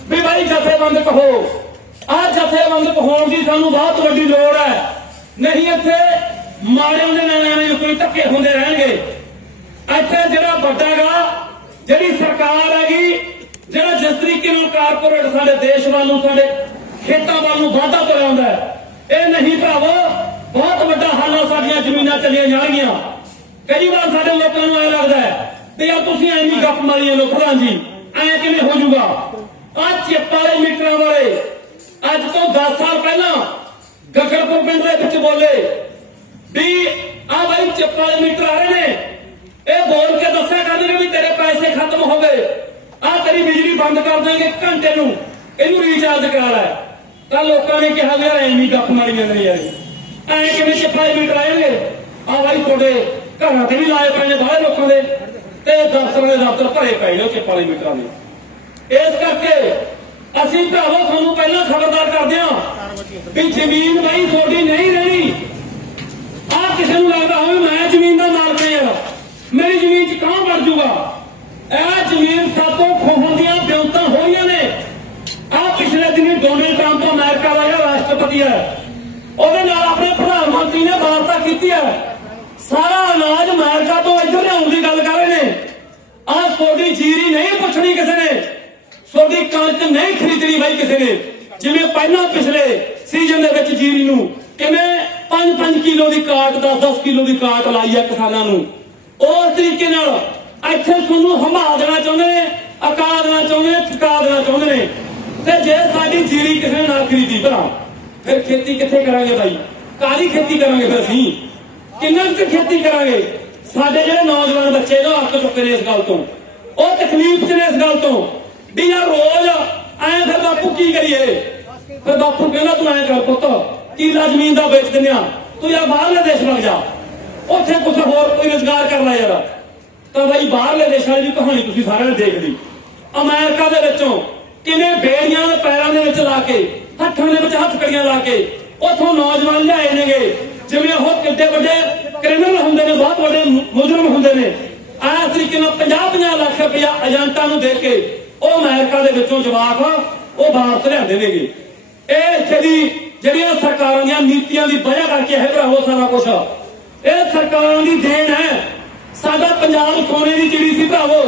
ਵੀ ਭਾਈ ਜਥੇਬੰਦ ਕਹੋ ਆਹ ਜਥੇਬੰਦ ਹੋਣ ਦੀ ਸਾਨੂੰ ਬਹੁਤ ਵੱਡੀ ਲੋੜ ਹੈ। ਨਹੀਂ ਇੱਥੇ ਮਾੜਿਆਂ ਦੇ ਨਾਲ ਐਵੇਂ ਕੋਈ ਧੱਕੇ ਹੁੰਦੇ ਰਹਿਣਗੇ। ਇੱਥੇ ਜਿਹੜਾ ਵੱਡਾ ਗਾ ਜਿਹੜੀ ਸਰਕਾਰ ਹੈਗੀ, ਜਿਹੜਾ ਜਿਸ ਤਰੀਕੇ ਨਾਲ ਕਾਰਪੋਰੇਟ ਸਾਡੇ ਦੇਸ਼ ਵੱਲ ਨੂੰ, ਸਾਡੇ ਖੇਤਾਂ ਵੱਲ ਨੂੰ ਵਾਧਾ ਤੁਰਿਆ ਹੁੰਦਾ ਇਹ ਨਹੀਂ ਭਰਾਵੋ ਬਹੁਤ ਵੱਡਾ ਹੱਲ ਆ ਸਾਡੀਆਂ ਜ਼ਮੀਨਾਂ ਚਲੀਆਂ ਜਾਣਗੀਆਂ। ਕਈ ਵਾਰ ਸਾਡੇ ਲੋਕਾਂ ਨੂੰ ਐ ਲੱਗਦਾ ਹੈ ਵੀ ਯਾਰ ਤੁਸੀਂ ਐਵੇਂ ਗੱਪ ਮਾਰੀ ਜਾਂਦੇ ਪ੍ਰਧਾਨ ਜੀ, ਐ ਕਿਵੇਂ ਹੋ ਜਾਊਗਾ? ਆ ਚਿੱਪ ਮੀਟਰਾਂ ਵਾਲੇ, ਅੱਜ ਤੋਂ 10 ਸਾਲ ਪਹਿਲਾਂ ਗਗਰਪੁਰ ਪਿੰਡ ਦੇ ਵਿੱਚ ਬੋਲੇ ਵੀ ਆ ਬਾਈ ਚਿੱਪ ਮੀਟਰ ਆ ਰਹੇ ਨੇ। ਇਹ ਬੋਲ ਕੇ ਦੱਸਿਆ ਕਰਨਗੇ ਵੀ ਤੇਰੇ ਪੈਸੇ ਖਤਮ ਹੋ ਗਏ। ਆ ਤੇਰੀ ਬਿਜਲੀ ਬੰਦ ਕਰ ਦਾਂਗੇ ਘੰਟੇ ਨੂੰ। ਇਹਨੂੰ ਰੀਚਾਰਜ ਕਰਾ ਲੈ। ਤਾਂ ਲੋਕਾਂ ਨੇ ਕਿਹਾ ਵੀ ਯਾਰ ਐਵੇਂ ਗੱਪ ਮਾਰੀ ਜਾਂਦੇ ਯਾਰ। ਐ ਕਿਵੇਂ ਚਿੱਪਾਂ ਮੀਟਰ ਆਣਗੇ ਆ ਬਾਈ ਤੁਹਾਡੇ ਘਰਾਂ ਤੇ ਵੀ ਲਾਏ ਪਏ ਨੇ ਬਾਹਰ ਲੋਕਾਂ ਦੇ ਤੇ ਦਫ਼ਤਰਾਂ ਦੇ ਦਫ਼ਤਰ ਭਰੇ ਪਏ ਨੇ ਉਹ ਮੀਟਰਾਂ ਦੇ। ਇਸ ਕਰਕੇ ਅਸੀਂ ਭਰਾਵੋ, ਤੁਹਾਨੂੰ ਪਹਿਲਾਂ ਖਬਰਦਾਰ ਕਰਦੇ ਹਾਂ ਵੀ ਜ਼ਮੀਨ ਬਾਈ ਤੁਹਾਡੀ ਨਹੀਂ ਰਹਿਣੀ। ਆ ਕਿਸੇ ਨੂੰ ਲੱਗਦਾ ਹੋਵੇ ਮੈਂ ਜ਼ਮੀਨ ਦਾ ਮਾਲਕ ਹਾਂ। ਮੇਰੀ ਜ਼ਮੀਨ 'ਚ ਕਾਂ ਵੜ ਜੂਗਾ? ਇਹ ਜ਼ਮੀਨ ਸਾਤੋਂ ਖੋਹਣ ਦੀਆਂ ਬਿਉਂਤਾਂ ਹੋਈਆਂ ਨੇ। ਆ ਪਿਛਲੇ ਦਿਨੀ ਡੋਨਲਡ ਟਰੰਪ ਅਮਰੀਕਾ ਦਾ ਜਿਹੜਾ ਰਾਸ਼ਟਰਪਤੀ ਹੈ ਉਹਦੇ ਨਾਲ ਆਪਣੇ ਪ੍ਰਧਾਨ ਮੰਤਰੀ ਨੇ ਵਾਰਤਾ ਕੀਤੀ ਹੈ। ਸਾਰਾ ਅਨਾਜ ਅਮਰੀਕਾ ਤੋਂ ਇੱਧਰ ਲਿਆਉਣ ਦੀ ਗੱਲ ਕਰ ਰਹੇ ਨੇ। ਆ ਤੁਹਾਡੀ ਜੀਰੀ ਨਹੀਂ ਪੁੱਛਣੀ ਕਿਸੇ ਨੇ। ਤੁਹਾਡੀ ਕਣਕ ਨਹੀਂ ਖਰੀਦਣੀ ਬਾਈ ਕਿਸੇ ਨੇ। ਜਿਵੇਂ ਪਹਿਲਾਂ ਪਿਛਲੇ ਸੀਜ਼ਨ ਦੇ ਵਿੱਚ ਜੀਰੀ ਨੂੰ ਕਿਵੇਂ 5-5 ਕਿਲੋ ਦੀ ਕਾਟ 10-10 ਕਿਲੋ ਦੀ ਕਾਟ ਲਾਈ ਆ ਕਿਸਾਨਾਂ ਨੂੰ। ਉਸ ਤਰੀਕੇ ਨਾਲ ਇੱਥੇ ਤੁਹਾਨੂੰ ਹਮਾ ਦੇਣਾ ਚਾਹੁੰਦੇ ਨੇ, ਅਕਾ ਦੇਣਾ ਚਾਹੁੰਦੇ ਨੇ ਥਕਾ ਦੇਣਾ ਚਾਹੁੰਦੇ ਨੇ। ਤੇ ਜੇ ਸਾਡੀ ਜੀਰੀ ਕਿਸੇ ਨੇ ਨਾ ਖਰੀਦੀ ਭਰਾ ਫਿਰ ਖੇਤੀ ਕਿੱਥੇ ਕਰਾਂਗੇ ਬਾਈ? ਕਾਹਦੀ ਖੇਤੀ ਕਰਾਂਗੇ ਫਿਰ ਅਸੀਂ? ਕਿੰਨਾ ਕੁ ਖੇਤੀ ਕਰਾਂਗੇ? ਸਾਡੇ ਜਿਹੜੇ ਨੌਜਵਾਨ ਬੱਚੇ ਨੇ ਉਹ ਚੁੱਕੇ ਨੇ ਇਸ ਗੱਲ ਤੋਂ। ਉਹ ਤਕਲੀਫ ਚ ਨੇ ਇਸ ਗੱਲ ਤੋਂ। ਵੀ ਯਾਰ ਰੋਜ਼ ਐਂ ਫਿਰ ਬਾਪੂ ਕੀ ਕਰੀਏ? ਫਿਰ ਬਾਪੂ ਕਹਿੰਦਾ, ਤੂੰ ਐਂ ਕਰ ਪੁੱਤ ਕਿੱਲਾ ਜ਼ਮੀਨ ਦਾ ਵੇਚ ਦਿੰਦੇ ਆ ਤੂੰ ਯਾਰ ਬਾਹਰਲੇ ਦੇਸ਼ ਵਗ ਜਾ। ਉੱਥੇ ਕੁਝ ਹੋਰ ਕੋਈ ਰੁਜ਼ਗਾਰ ਕਰ ਲੈ ਯਾਰ। ਤਾਂ ਬਾਈ, ਬਾਹਰਲੇ ਦੇਸ਼ਾਂ ਦੀ ਕਹਾਣੀ ਤੁਸੀਂ ਸਾਰਿਆਂ ਨੇ ਦੇਖ ਲਈ। ਅਮਰੀਕਾ ਦੇ ਵਿੱਚੋਂ ਕਿਵੇਂ ਬੇੜੀਆਂ ਦੇ ਪੈਰਾਂ ਦੇ ਵਿੱਚ ਲਾ ਕੇ ਹੱਥਾਂ ਦੇ ਵਿੱਚ ਹੱਥ ਕੜੀਆਂ ਲਾ ਕੇ ਉੱਥੋਂ ਨੌਜਵਾਨ ਲਿਆਏ ਨੇਗੇ। ਜਿਵੇਂ ਉਹ ਕਿੱਡੇ ਵੱਡੇ ਕ੍ਰਿਮੀਨਲ ਹੁੰਦੇ ਨੇ, ਬਹੁਤ ਵੱਡੇ ਮੁਜਰਮ ਹੁੰਦੇ ਨੇ। ਆਹ ਤਰੀਕੇ ਨਾਲ 50-50 ਲੱਖ ਰੁਪਇਆ ਏਜੰਟਾਂ ਨੂੰ ਦੇ ਕੇ ਉਹ ਅਮਰੀਕਾ ਦੇ ਵਿੱਚੋਂ ਜਵਾਕ ਉਹ ਵਾਪਸ ਲਿਆਂਦੇ ਨੇਗੇ। ਇਹ ਇੱਥੇ ਦੀ ਜਿਹੜੀਆਂ ਸਰਕਾਰਾਂ ਦੀਆਂ ਨੀਤੀਆਂ ਦੀ ਵਜ੍ਹਾ ਕਰਕੇ ਹੈ ਭਰਾਵੋ ਸਾਰਾ ਕੁਝ ਇਹ ਸਰਕਾਰਾਂ ਦੀ ਦੇਣ ਹੈ। ਸਾਡਾ ਪੰਜਾਬ ਸੋਨੇ ਦੀ ਚਿੜੀ ਸੀ ਭਰਾਵੋ।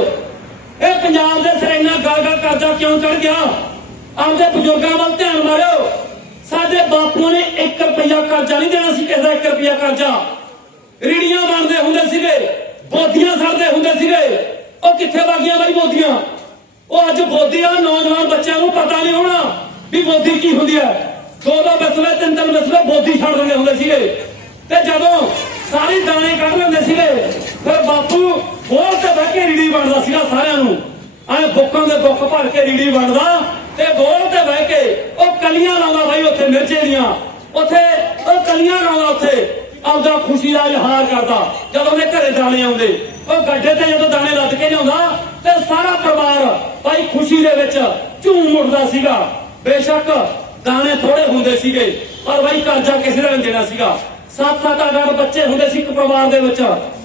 ਇਹ ਪੰਜਾਬ ਦੇ ਸਿਰ ਇੰਨਾ ਗਲ ਗਲ ਕਰਜ਼ਾ ਕਿਉਂ ਚੜ ਗਿਆ? ਆਪਦੇ ਬਜ਼ੁਰਗਾਂ ਵੱਲ ਧਿਆਨ ਮਾਰਿਓ। ਸਾਡੇ ਬਾਪੂਆਂ ਨੇ 1 ਰੁਪਿਆ ਕਰਜ਼ਾ ਨਹੀਂ ਦੇਣਾ ਸੀ, ਕਿਸੇ ਦਾ 1 ਰੁਪਿਆ ਕਰਜ਼ਾ। ਰੀੜੀਆਂ ਬਣਦੇ ਹੁੰਦੇ ਸੀਗੇ, ਬੋਦੀਆਂ ਸੜਦੇ ਹੁੰਦੇ ਸੀਗੇ। ਉਹ ਕਿੱਥੇ ਵਾਗੀਆਂ ਬਾਈ ਬੋਦੀਆਂ? ਉਹ ਅੱਜ ਬੋਦੀਆਂ ਨੌਜਵਾਨ ਬੱਚਿਆਂ ਨੂੰ ਪਤਾ ਨਹੀਂ ਹੋਣਾ ਵੀ ਬੋਦੀ ਕੀ ਹੁੰਦੀ ਹੈ। ਦੋ ਦੋ ਬਸਵੇ, ਤਿੰਨ ਤਿੰਨ ਬਸਵੇ ਬੋਧੀ ਛੱਡ ਦਿੰਦੇ ਹੁੰਦੇ ਸੀਗੇ। ਤੇ ਜਦੋਂ ਸਾਰੇ ਦਾਣੇ ਕੱਢ ਲੈਂਦੇ ਸੀਗੇ, ਫਿਰ ਬਾਪੂ ਬੋਲ ਤੇ ਬਹਿ ਕੇ ਰੀੜੀ ਵੰਡਦਾ ਸੀਗਾ ਸਾਰਿਆਂ ਨੂੰ। ਐ ਬੁੱਕਾਂ ਦੇ ਬੁੱਕ ਭਰ ਕੇ ਰੀੜੀ ਵੰਡਦਾ ਤੇ ਬੋਲ ਤੇ ਬਹਿ ਕੇ, ਉਹ ਕਲੀਆਂ ਲਾਉਂਦਾ ਬਾਈ ਉੱਥੇ ਮਿਰਚੇ ਦੀਆਂ। ਉੱਥੇ, ਉਹ ਕਲੀਆਂ ਲਾਉਂਦਾ ਉੱਥੇ। ਆਪਦਾ ਖੁਸ਼ੀ ਦਾ ਇਜ਼ਹਾਰ ਕਰਦਾ, ਜਦੋਂ ਉਹਦੇ ਘਰੇ ਦਾਣੇ ਆਉਂਦੇ। ਉਹ ਗੱਡੇ ਤੇ ਜਦੋਂ ਦਾਣੇ ਲੱਦ ਕੇ ਲਿਆਉਂਦਾ, ਤੇ ਸਾਰਾ ਪਰਿਵਾਰ ਭਾਈ ਖੁਸ਼ੀ ਦੇ ਵਿੱਚ ਝੂਮ ਉੱਠਦਾ ਸੀਗਾ। ਬੇਸ਼ੱਕ ਦਾਣੇ ਥੋੜੇ ਹੁੰਦੇ ਸੀਗੇ, ਪਰ ਭਾਈ ਕਰਜ਼ਾ ਕਿਸੇ ਦਾ ਨਹੀਂ ਦੇਣਾ ਸੀਗਾ। ਸੱਤ ਸੱਤ ਅੱਠ ਅੱਠ ਬੱਚੇ ਹੁੰਦੇ ਸੀ ਇੱਕ ਪਰਿਵਾਰ ਦੇ ਵਿੱਚ।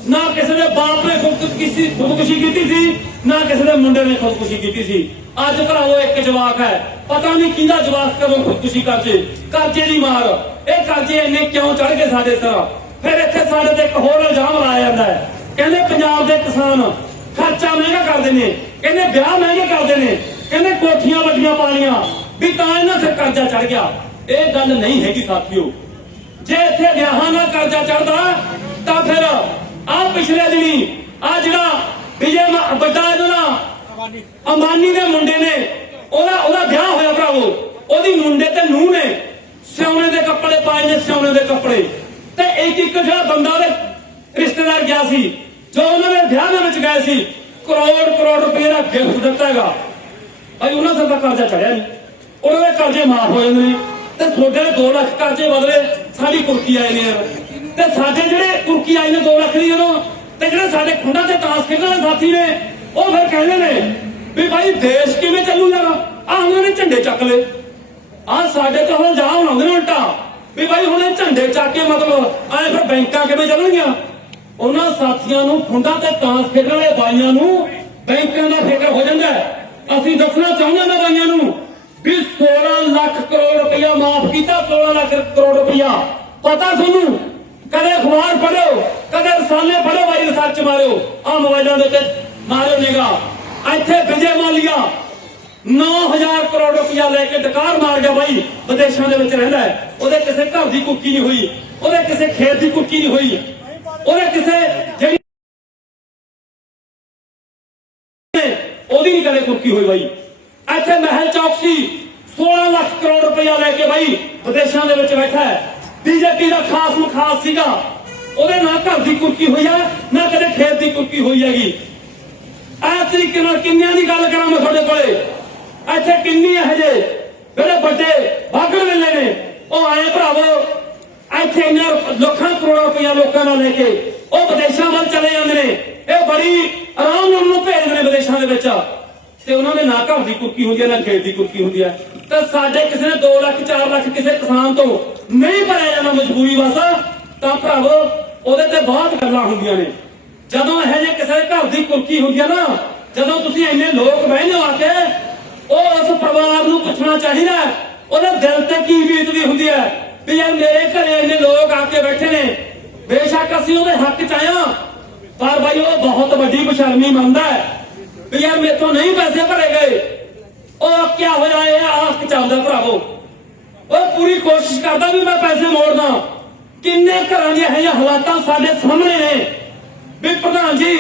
ਨਾ ਕਿਸੇ ਦੇ ਬਾਪ ਨੇ ਖੁਦਕੁਸ਼ੀ ਖੁਦਕੁਸ਼ੀ ਕੀਤੀ ਸੀ, ਨਾ ਕਿਸੇ ਦੇ ਮੁੰਡੇ ਨੇ ਖੁਦਕੁਸ਼ੀ ਕੀਤੀ ਸੀ। ਅੱਜ ਭਰਾਵੋ ਇੱਕ ਜਵਾਕ ਹੈ। ਪਤਾ ਨਹੀਂ ਕਿਹਦਾ ਜਵਾਕ ਕਦੋਂ ਖੁਦਕੁਸ਼ੀ ਕਰਜੇ ਕਰਜ਼ੇ ਦੀ ਮਾਰ। ਇਹ ਕਰਜ਼ੇ ਇੰਨੇ ਕਿਉਂ ਚੜ ਗਏ ਸਾਡੇ ਸਿਰ? ਫਿਰ ਇੱਥੇ ਸਾਡੇ ਤੇ ਇੱਕ ਹੋਰ ਇਲਜ਼ਾਮ ਲਾਇਆ ਜਾਂਦਾ ਹੈ। ਕਹਿੰਦੇ ਪੰਜਾਬ ਦੇ ਕਿਸਾਨ ਖਰਚਾ ਮਹਿੰਗਾ ਕਰਦੇ ਨੇ। ਕਹਿੰਦੇ ਵਿਆਹ ਮਹਿੰਗੇ ਕਰਦੇ ਨੇ। ਕਹਿੰਦੇ ਕੋਠੀਆਂ ਵੱਡੀਆਂ ਪਾਲੀਆਂ ਵੀ ਤਾਂ ਇਹਨਾਂ ਸਿਰ ਕਰਜ਼ਾ ਚੜ ਗਿਆ। ਇਹ ਗੱਲ ਨਹੀਂ ਹੈਗੀ ਸਾਥੀਓ। ਜੇ ਇੱਥੇ ਵਿਆਹਾਂ ਨਾਲ ਕਰਜ਼ਾ ਚੜਦਾ ਤਾਂ ਫਿਰ ਆ ਪਿਛਲੇ ਦਿਨੀ ਆ ਜਿਹੜਾ ਵਿਜੇ ਵੱਡਾ ਇਹਦਾ ਅੰਬਾਨੀ। ਦੇ ਮੁੰਡੇ ਨੇ ਉਹਦਾ ਉਹਦੀ ਮੁੰਡੇ ਤੇ ਨੂੰਹ ਨੇ ਸਿਉਣੇ ਦੇ ਕੱਪੜੇ ਪਾਏ ਨੇ ਸਿਉਣੇ ਦੇ ਕੱਪੜੇ। ਤੇ ਇੱਕ ਇੱਕ ਜਿਹੜਾ ਬੰਦਾ ਉਹਦੇ ਰਿਸ਼ਤੇਦਾਰ ਗਿਆ ਸੀ ਜੋ ਉਹਨਾਂ ਦੇ ਵਿਆਹ ਦੇ ਵਿੱਚ ਗਏ ਸੀ ਕਰੋੜ ਕਰੋੜ ਰੁਪਏ ਦਾ ਗਿਫਟ ਦਿੱਤਾ ਹੈਗਾ। ਭਾਈ ਉਹਨਾਂ ਸਿਰ ਦਾ ਕਰਜ਼ਾ ਚੜਿਆ ਨਹੀਂ ਉਹਨਾਂ ਦੇ ਕਰਜ਼ੇ ਮਾਫ ਹੋ ਜਾਂਦੇ ਨੇ। ਤੇ ਤੁਹਾਡੇ 2 ਲੱਖ ਕਰਜ਼ੇ ਬਦਲੇ ਸਾਡੀ ਕੁਰਕੀ ਆਏ ਨੇ ਯਾਰ। ਤੇ ਸਾਡੇ ਜਿਹੜੇ ਕੁਰਕੀ ਆਏ ਨੇ 2 ਲੱਖ ਦੀ ਜਦੋਂ, ਤੇ ਜਿਹੜੇ ਸਾਡੇ ਖੁੰਡਾ ਤੇ ਤਾਸ ਖੇਡਣ ਵਾਲੇ ਸਾਥੀ ਨੇ, ਉਹ ਫਿਰ ਕਹਿੰਦੇ ਨੇ ਵੀ ਭਾਈ ਦੇਸ਼ ਕਿਵੇਂ ਚੱਲੂ ਯਾਰ? ਆਹ ਉਹਨਾਂ ਨੇ ਝੰਡੇ ਚੱਕ ਲਏ। ਆ ਸਾਡੇ ਤੋਂ ਹੁਣ ਜਾ ਹੁਣ ਆਉਂਦੇ ਨੇ ਉਲਟਾ। ਵੀ ਭਾਈ ਹੁਣ ਇਹ ਝੰਡੇ ਚੱਕ ਕੇ ਮਤਲਬ ਐ ਫਿਰ ਬੈਂਕਾਂ ਕਿਵੇਂ ਚੱਲਣਗੀਆਂ? ਉਹਨਾਂ ਸਾਥੀਆਂ ਨੂੰ ਫੁੰਡਾ ਤੇ ਤਾਂਸ ਖੇਡਣ ਵਾਲੇ ਬਾਈਆਂ ਨੂੰ ਬੈਂਕਾਂ ਦਾ ਫਿਕਰ ਹੋ ਜਾਂਦਾ ਅਸੀਂ ਦੱਸਣਾ ਚਾਹੁੰਦੇ ਹਾਂ ਬਾਈਆਂ ਨੂੰ ਵੀ 16 ਲੱਖ ਕਰੋੜ ਰੁਪਇਆ ਮਾਫ ਕੀਤਾ 16 ਲੱਖ ਕਰੋੜ ਰੁਪਇਆ। ਪਤਾ ਤੁਹਾਨੂੰ ਕਦੇ ਅਖਬਾਰ ਪੜਿਓ ਕਦੇ ਰਸਾਲੇ ਪੜ੍ਹੋ ਬਾਈ ਰਿਸਰਚ ਮਾਰਿਓ। ਆ ਮੋਬਾਈਲਾਂ ਦੇ ਉੱਤੇ ਮਾਰਿਓ ਨਿਗਾ ਇੱਥੇ ਵਿਜੇ ਮਾਲੀਆ 9000 ਕਰੋੜ ਰੁਪਇਆ ਲੈ ਕੇ ਡਕਾਰ ਮਾਰ ਗਿਆ ਬਾਈ, ਵਿਦੇਸ਼ਾਂ ਦੇ ਵਿੱਚ ਰਹਿੰਦਾ ਹੈ। ਉਹਦੇ ਕਿਸੇ ਘਰ ਦੀ ਕੁੱਕੀ ਨਹੀਂ ਹੋਈ, ਉਹਦੇ ਕਿਸੇ ਖੇਤ ਦੀ ਕੁੱਕੀ ਨਹੀਂ ਹੋਈ। ਉਹਦੇ ਕਿਸੇ ਜਿਹੜੀ ਉਹਦੀ ਨਹੀਂ ਕਦੇ ਕੁੱਕੀ ਹੋਈ ਬਾਈ। ਇੱਥੇ ਮਹਿਲ ਚੌਕਸੀ 16 ਲੱਖ ਕਰੋੜ ਰੁਪਇਆ ਲੈ ਕੇ ਬਾਈ, ਵਿਦੇਸ਼ਾਂ ਦੇ ਵਿੱਚ ਬੈਠਾ ਹੈ। ਬੀਜੇਪੀ ਦਾ ਖਾਸ ਮੁਖਾਸ ਸੀਗਾ। ਉਹਦੇ ਨਾ ਘਰ ਦੀ ਕੁੱਕੀ ਹੋਈ ਹੈ ਨਾ ਕਦੇ ਖੇਤ ਦੀ ਕੁੱਕੀ ਹੋਈ ਹੈਗੀ। ਇਸ ਤਰੀਕੇ ਨਾਲ ਕਿੰਨਿਆਂ ਦੀ ਗੱਲ ਕਰਾਂ ਮੈਂ ਤੁਹਾਡੇ ਕੋਲੇ? ਇੱਥੇ ਕਿੰਨੀ ਇਹ ਜੇ ਜਿਹੜੇ ਵੱਡੇ ਬਾਗੜ ਵੇਲੇ ਨੇ, ਉਹ ਆਏ ਭਰਾਵੋ, ਇੱਥੇ ਇੰਨੇ ਲੱਖਾਂ ਕਰੋੜਾਂ ਰੁਪਈਆ ਲੋਕਾਂ ਨਾਲ ਲੈ ਕੇ ਉਹ ਵਿਦੇਸ਼ਾਂ ਵੱਲ ਚਲੇ ਜਾਂਦੇ ਨੇ। ਇਹ ਬੜੀ ਆਰਾਮ ਨਾਲ ਉਹਨੂੰ ਭੇਜਦੇ ਨੇ ਵਿਦੇਸ਼ਾਂ ਦੇ ਵਿੱਚ। ਤੇ ਉਹਨਾਂ ਦੇ ਨਾ ਘਰ ਦੀ ਕੁੱਕੀ ਹੁੰਦੀ ਹੈ ਨਾ ਖੇਤ ਦੀ ਕੁੱਕੀ ਹੁੰਦੀ ਹੈ ਤੇ ਸਾਡੇ ਕਿਸੇ ਨੇ 2 ਲੱਖ 4 ਲੱਖ ਕਿਸੇ ਕਿਸਾਨ ਤੋਂ ਨਹੀਂ ਭਰਿਆ ਜਾਂਦਾ ਮਜਬੂਰੀ ਵਸ ਤਾਂ ਭਰਾਵੋ, ਉਹਦੇ ਤੇ ਬਹੁਤ ਗੱਲਾਂ ਹੁੰਦੀਆਂ ਨੇ। ਜਦੋਂ ਇਹ ਜੇ ਕਿਸੇ ਘਰ ਦੀ ਕੁਰਕੀ ਹੁੰਦੀ ਆ ਨਾ, ਜਦੋਂ ਤੁਸੀਂ ਇੰਨੇ ਲੋਕ ਬਹਿਨੇ ਆ ਕੇ ਉਹ ਉਸ ਪਰਿਵਾਰ ਨੂੰ ਪੁੱਛਣਾ ਚਾਹੀਦਾ ਉਹਦੇ ਦਿਲ ਤੇ ਕੀ ਬੀਤਦੀ ਹੁੰਦੀ ਹੈ ਵੀ ਯਾਰ ਮੇਰੇ ਘਰੇ ਇੰਨੇ ਲੋਕ ਆ ਕੇ ਬੈਠੇ ਨੇ। ਬੇਸ਼ੱਕ ਅਸੀਂ ਉਹਦੇ ਹੱਕ ਚ ਆਇਆ ਪਰ ਭਾਈ ਉਹ ਬਹੁਤ ਵੱਡੀ ਬਸ਼ਰਮੀ ਮੰਨਦਾ ਹੈ ਵੀ ਯਾਰ ਮੇਥੋਂ ਨਹੀਂ ਪੈਸੇ ਭਰੇ ਗਏ। ਉਹ ਕਿਆ ਹੋਇਆ ਇਹ ਆਖ ਚੱਲਦਾ ਭਰਾਵੋ। ਉਹ ਪੂਰੀ ਕੋਸ਼ਿਸ਼ ਕਰਦਾ ਵੀ ਮੈਂ ਪੈਸੇ ਮੋੜਦਾ। ਕਿੰਨੇ ਘਰਾਂ ਦੀਆਂ ਇਹ ਹਾਲਾਤਾਂ ਸਾਡੇ ਸਾਹਮਣੇ ਨੇ? ਵੀ ਪ੍ਰਧਾਨ ਜੀ,